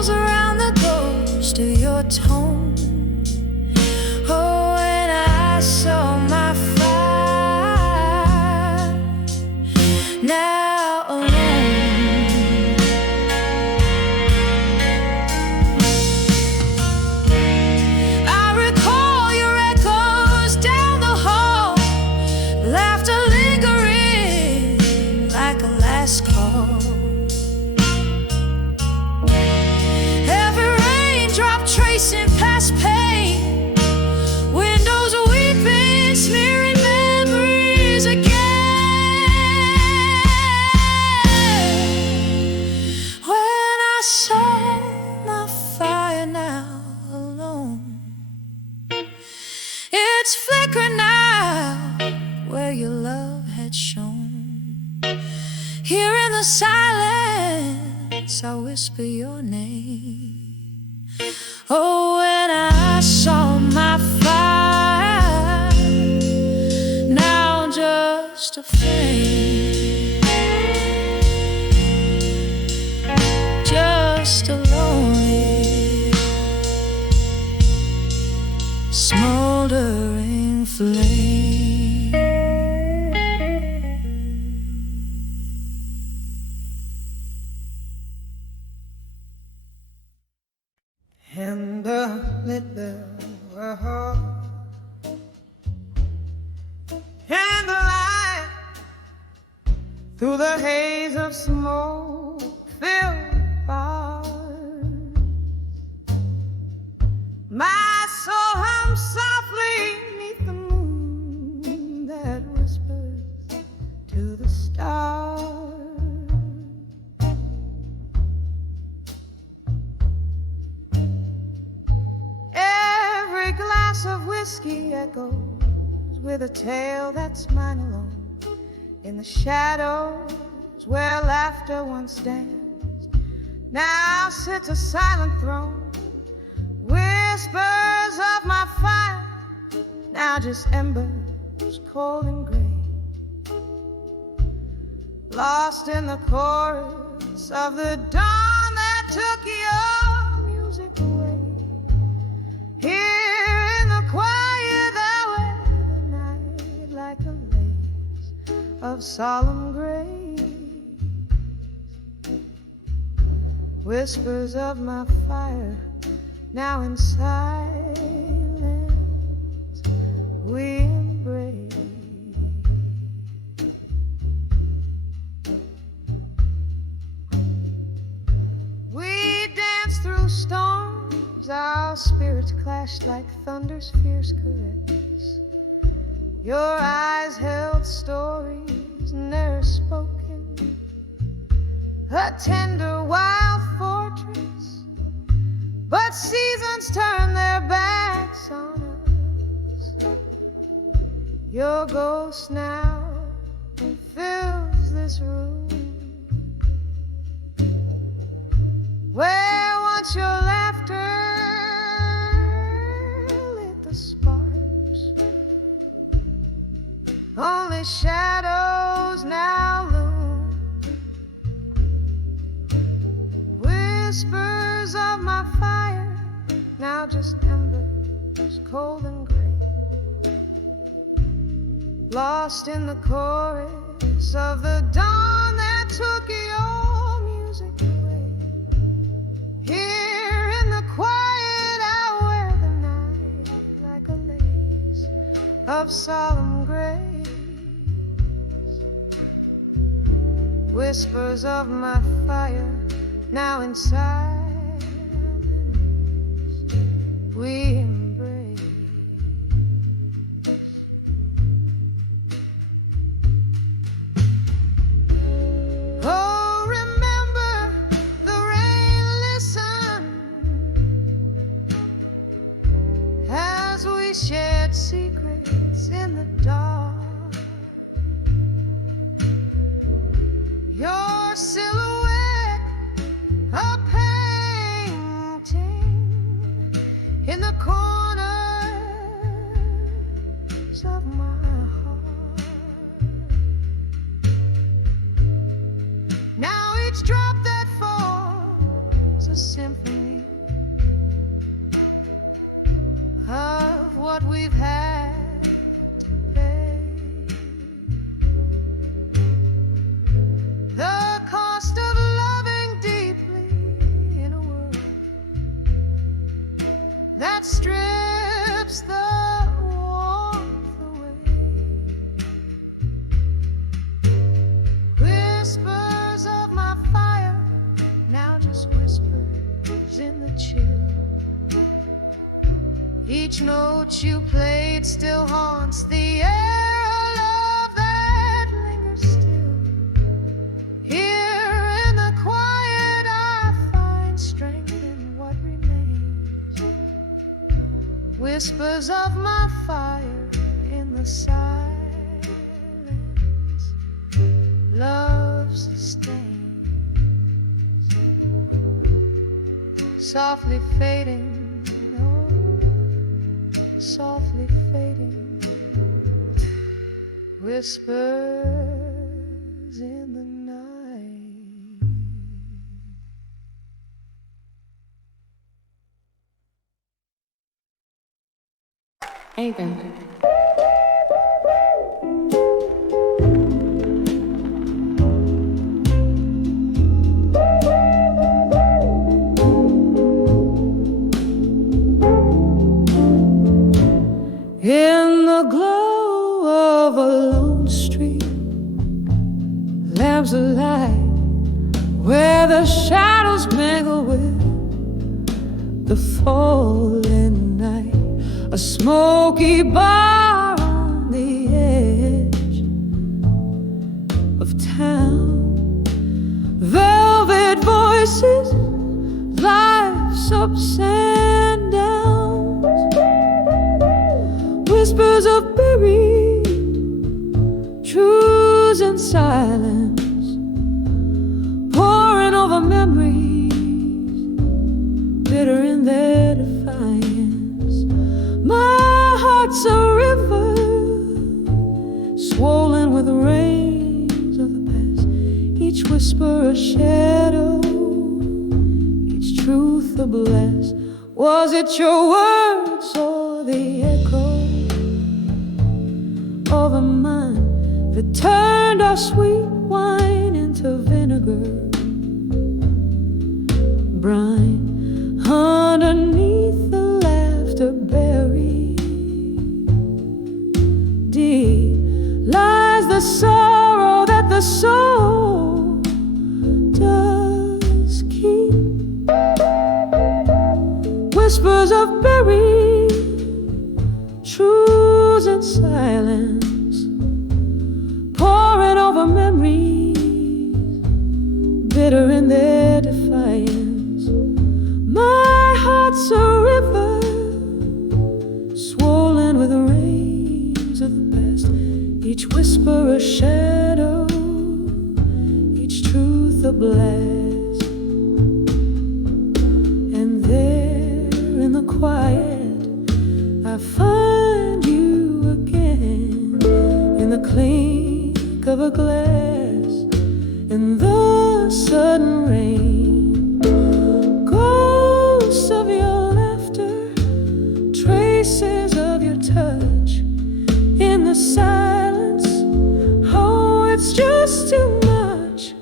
the silence, I whisper your name. Oh, when I saw my fire, now just a flame, just a lonely, smoldering flame. And lit the world, and the light through the haze of smoke filled bars. My soul hums softly beneath the moon that whispers to the stars. Every glass of whiskey echoes with a tale that's mine alone. In the shadows where laughter once danced, now sits a silent throne. Whispers of my fire, now just embers cold and gray, lost in the chorus of the dawn that took your music away. Here in the quiet hour, the night like a lace of solemn grace, whispers of my fire, now in silence we embrace. We dance through storms, our spirits clashed like thunder's fierce caress. Your eyes held stories ne'er spoken, a tender wild fortress, but seasons turn their backs on us. Your ghost now fills this room, where once your laughter lit the sparks. Only shadows now loom, whispers of my fire, now just embers cold and gray, lost in the chorus of the dawn that took your music away. Here in the quiet hour, the night like a lace of solemn grace, whispers of my fire, now in silence we embrace. Oh, remember the rain, listen, as we shared secrets in the dark. Your silhouette, a painting in the corners of my heart. Now each drop that falls a symphony of what we've had to pay. The cost of loving deeply in a world that strips the warmth away. Whispers of my fire, now just whispers in the chill. Each note you played still haunts the air, a love that lingers still. Here in the quiet I find strength in what remains. Whispers of my fire in the silence, love sustains. softly fading, oh, softly fading, whispers in the night. Aiden. In the glow of a lone street, lamps alight where the shadows mingle with the falling night. A smoky bar on the edge of town, velvet voices, life's ups and downs, whispers of buried truths and silence, pouring over memories, bitter in their defiance. My heart's a river, swollen with rains of the past, each whisper a shadow, each truth a blast. Was it your words or the echo of a mind that turned our sweet wine into vinegar brine? Underneath the laughter buried deep lies the sorrow that the soul does keep. Whispers of buried truths and silence, pouring over memories, bitter in their defiance. My heart's a river, swollen with the rains of the past, each whisper a shadow, each truth a blast. And there in the quiet I find you again, in the clink of a glass, in the sudden rain, ghosts of your laughter, traces of your touch, in the silence. Oh, it's just too much.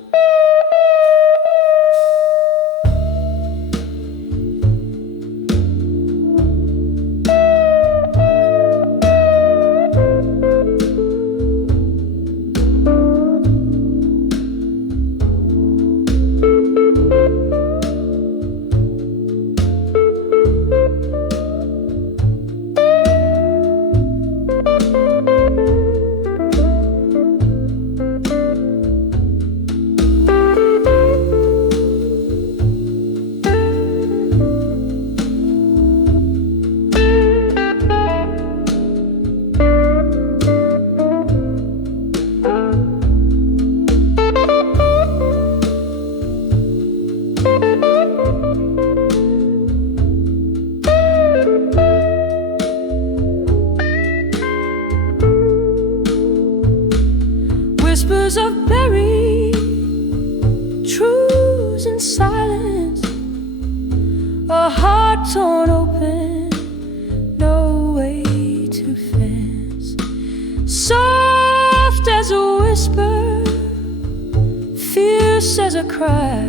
Whispers of buried truths and silence, a heart torn open, no way to fence. Soft as a whisper, fierce as a cry,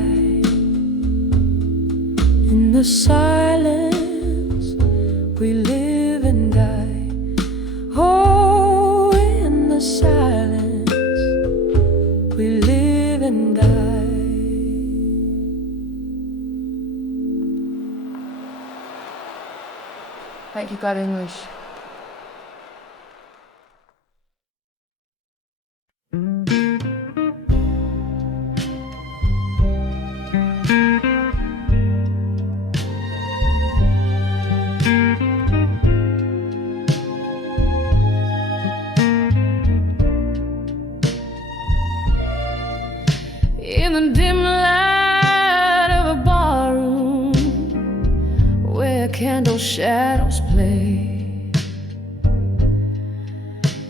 in the silence we live and die. Oh, in the silence we live and die. Right, you got English. In the dim light of a barroom, till shadows play.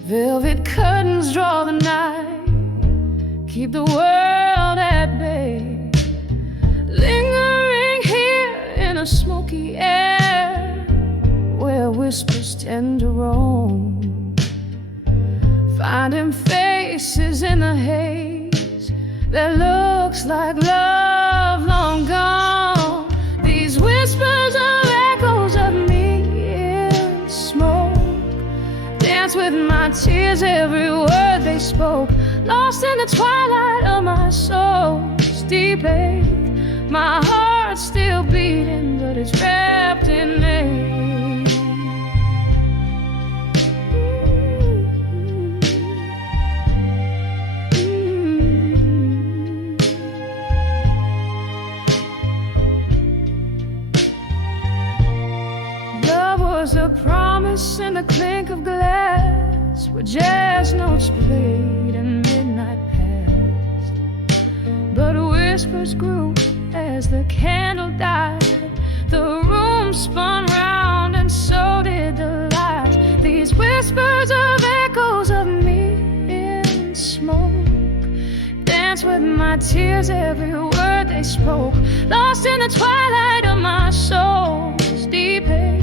Velvet curtains draw the night, keep the world at bay. Lingering here in a smoky air, where whispers tend to roam, finding faces in the haze that looks like love long gone. These whispers are echoes of me in smoke, dance with my tears, every word they spoke, lost in the twilight of my soul's deep ache. My heart's still beating, but it's wrapped in ache. Was a promise in the clink of glass, where jazz notes played and midnight passed. But whispers grew as the candle died. The room spun round and so did the light. These whispers of echoes of me in smoke, dance with my tears, every word they spoke, lost in the twilight of my soul's deep ache.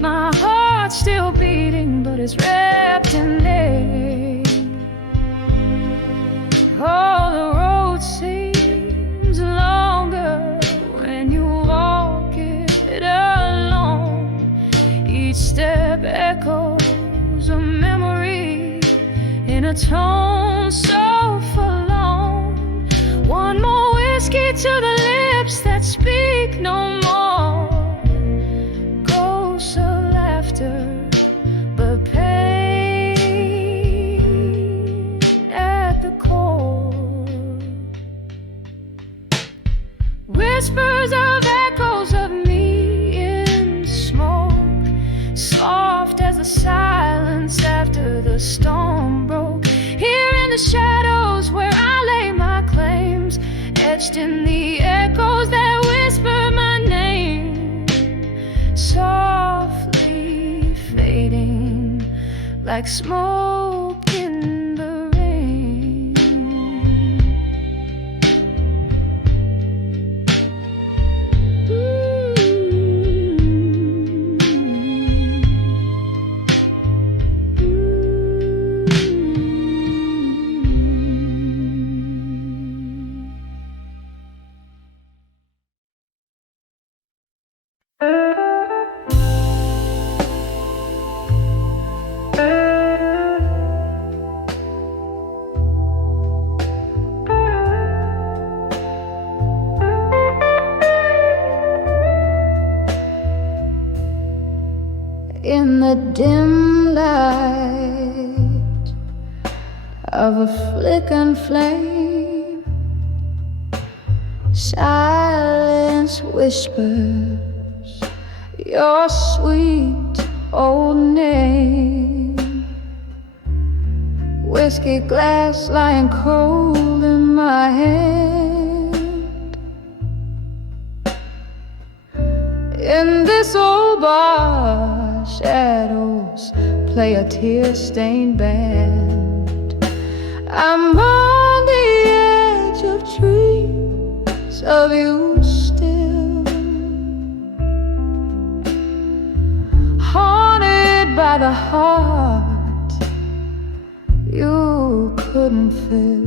My heart's still beating, but it's wrapped in ache. Oh, the road seems longer when you walk it alone. Each step echoes a memory in a tone so forlorn. One more whiskey to the lips that speak no more. But pain at the core. Whispers of echoes of me in smoke, soft as the silence after the storm broke. Here in the shadows where I lay my claims, etched in the echoes that whisper my name, softly fading like smoke in the rain. In the dim light of a flickering flame, silence whispers your sweet old name. Whiskey glass lying cold in my hand. In this old bar, shadows play a tear-stained band. I'm on the edge of dreams of you still, haunted by the heart you couldn't fill.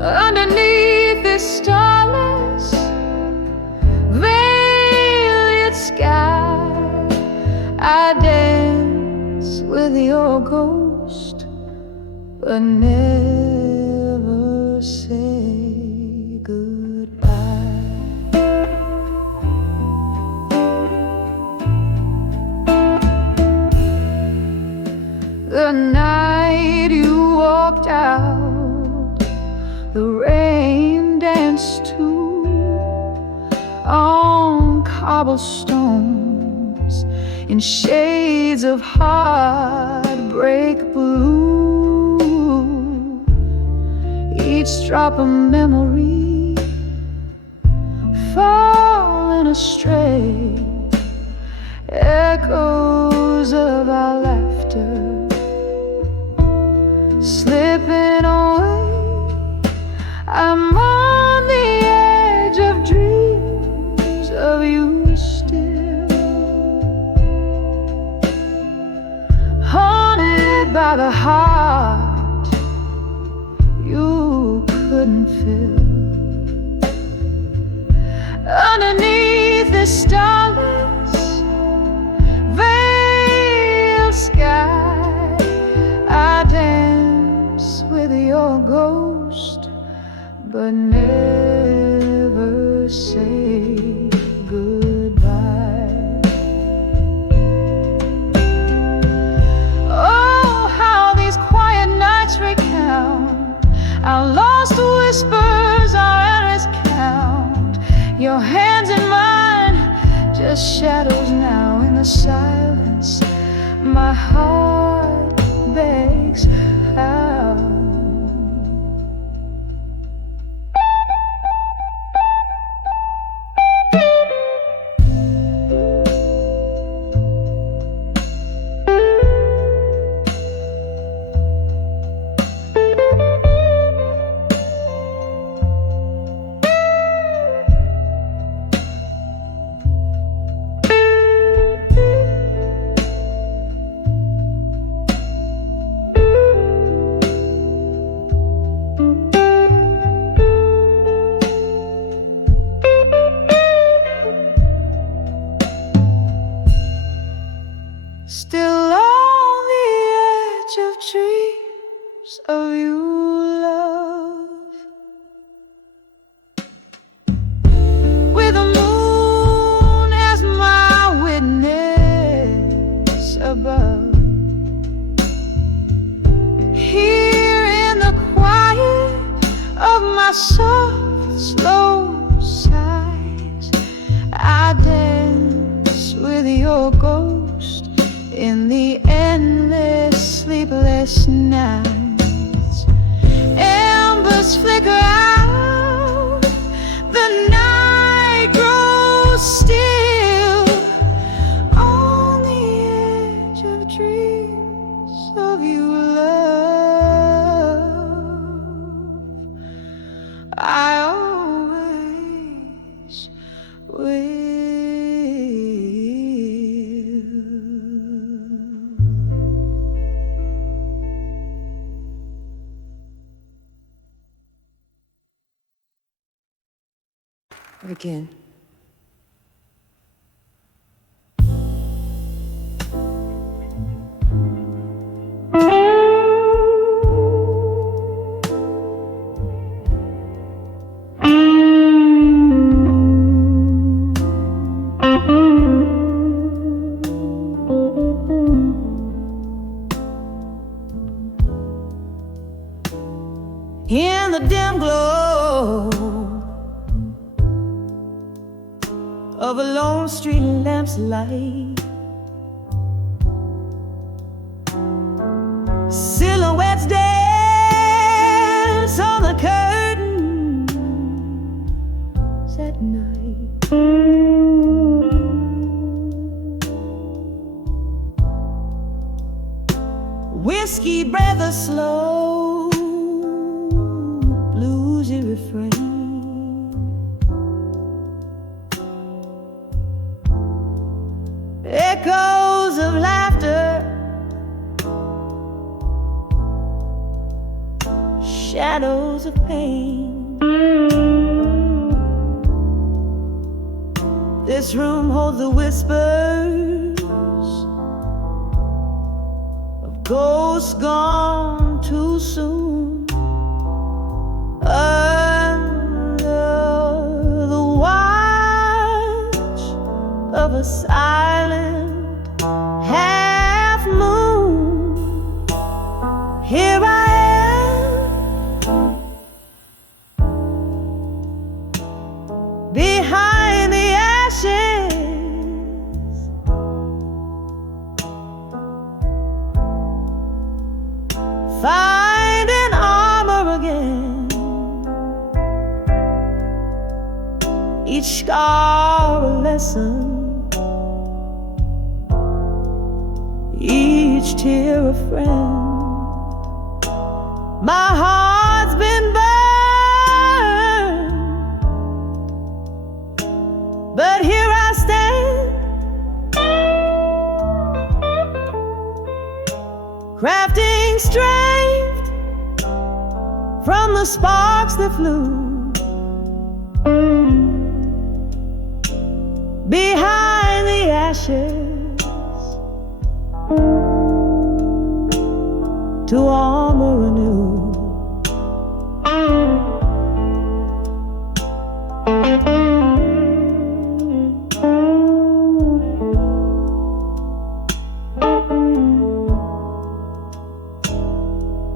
Underneath this starless veiled sky, I dance with your ghost, but never say goodbye. The night you walked out, the rain danced too on cobblestones in shades of heartbreak blue. Each drop of memory fall in astray, echoes of our laughter slipping away. I'm on the edge of dreams of you still, haunted by the heart you couldn't fill. Underneath this starless veiled sky, I dance with your ghost, but never say goodbye. Oh, how these quiet nights recount our lost whispers, our endless count. Your hands in mine, just shadows now in the silence. My heart begs how. Still on the edge of dreams of you, love, with the moon as my witness above. Here in the quiet of my soft, slow sighs, I dance with your ghost in the endless sleepless nights. Embers flicker out, the night grows still. On the edge of dreams of you, love, I always will. Again. In the dim glow of a lone street lamp's light, silhouettes dance on the curtains at night. Whiskey breath, a slow bluesy refrain. Echoes of laughter, shadows of pain. This room holds the whispers of ghosts gone too soon. Under the watch of a silent half moon, here I am, behind the ashes, finding armor again. each scar a lesson, each tear a friend. My heart's been burned, but here I stand, crafting strength from the sparks that flew behind the ashes to armor anew.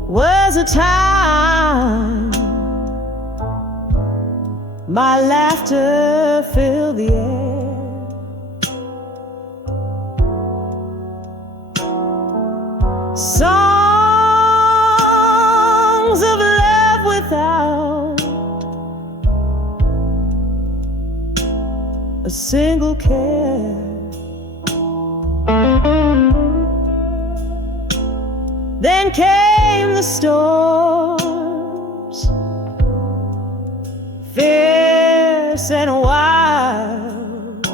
Was a time my laughter filled the air, songs of love without a single care. Then came the storms, fierce and wild,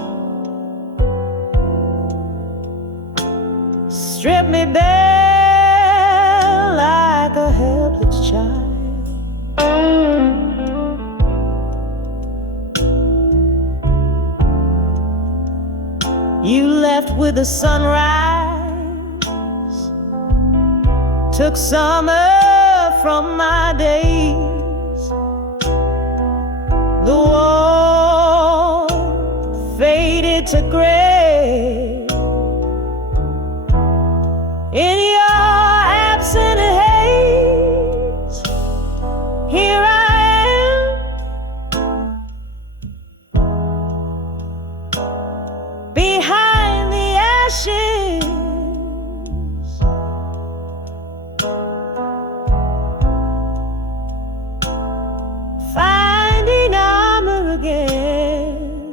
stripped me bare like a helpless child. You left with the sunrise, took summer from my days. The warmth faded to gray. In your absent haze, here I am, behind the ashes, finding armor again,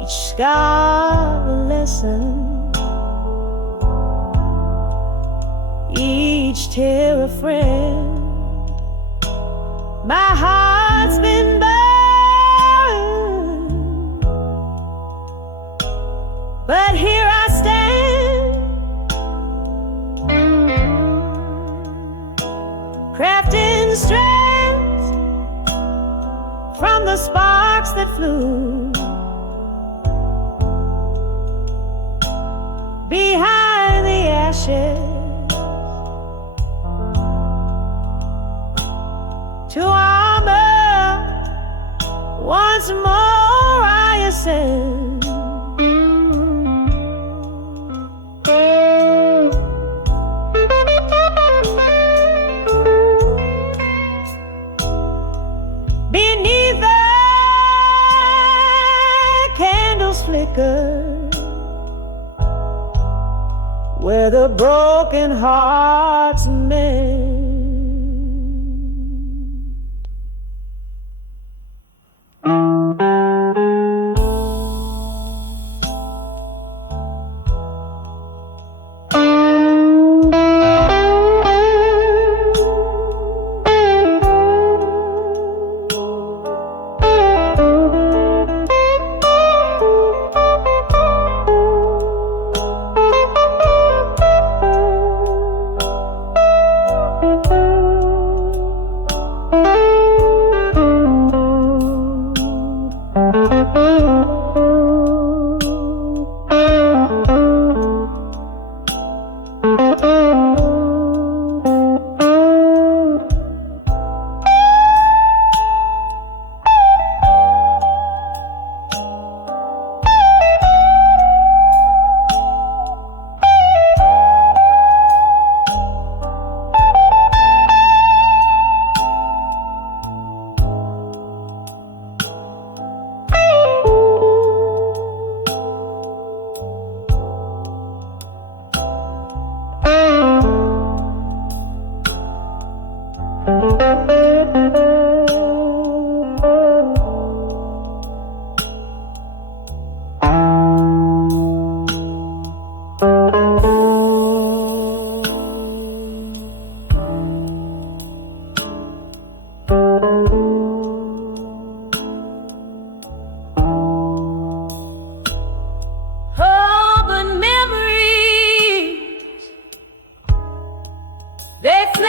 each scar a lesson, each tear a friend. My heart's been burned, but here I stand, crafting strength from the sparks that flew behind the ashes to armor once more I ascend. Beneath the candles flicker, where the broken hearts mend.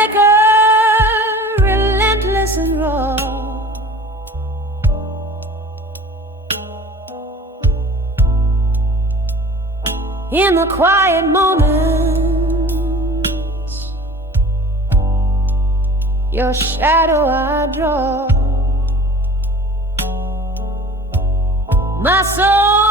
maker, relentless and raw. In the quiet moments, your shadow I draw. My soul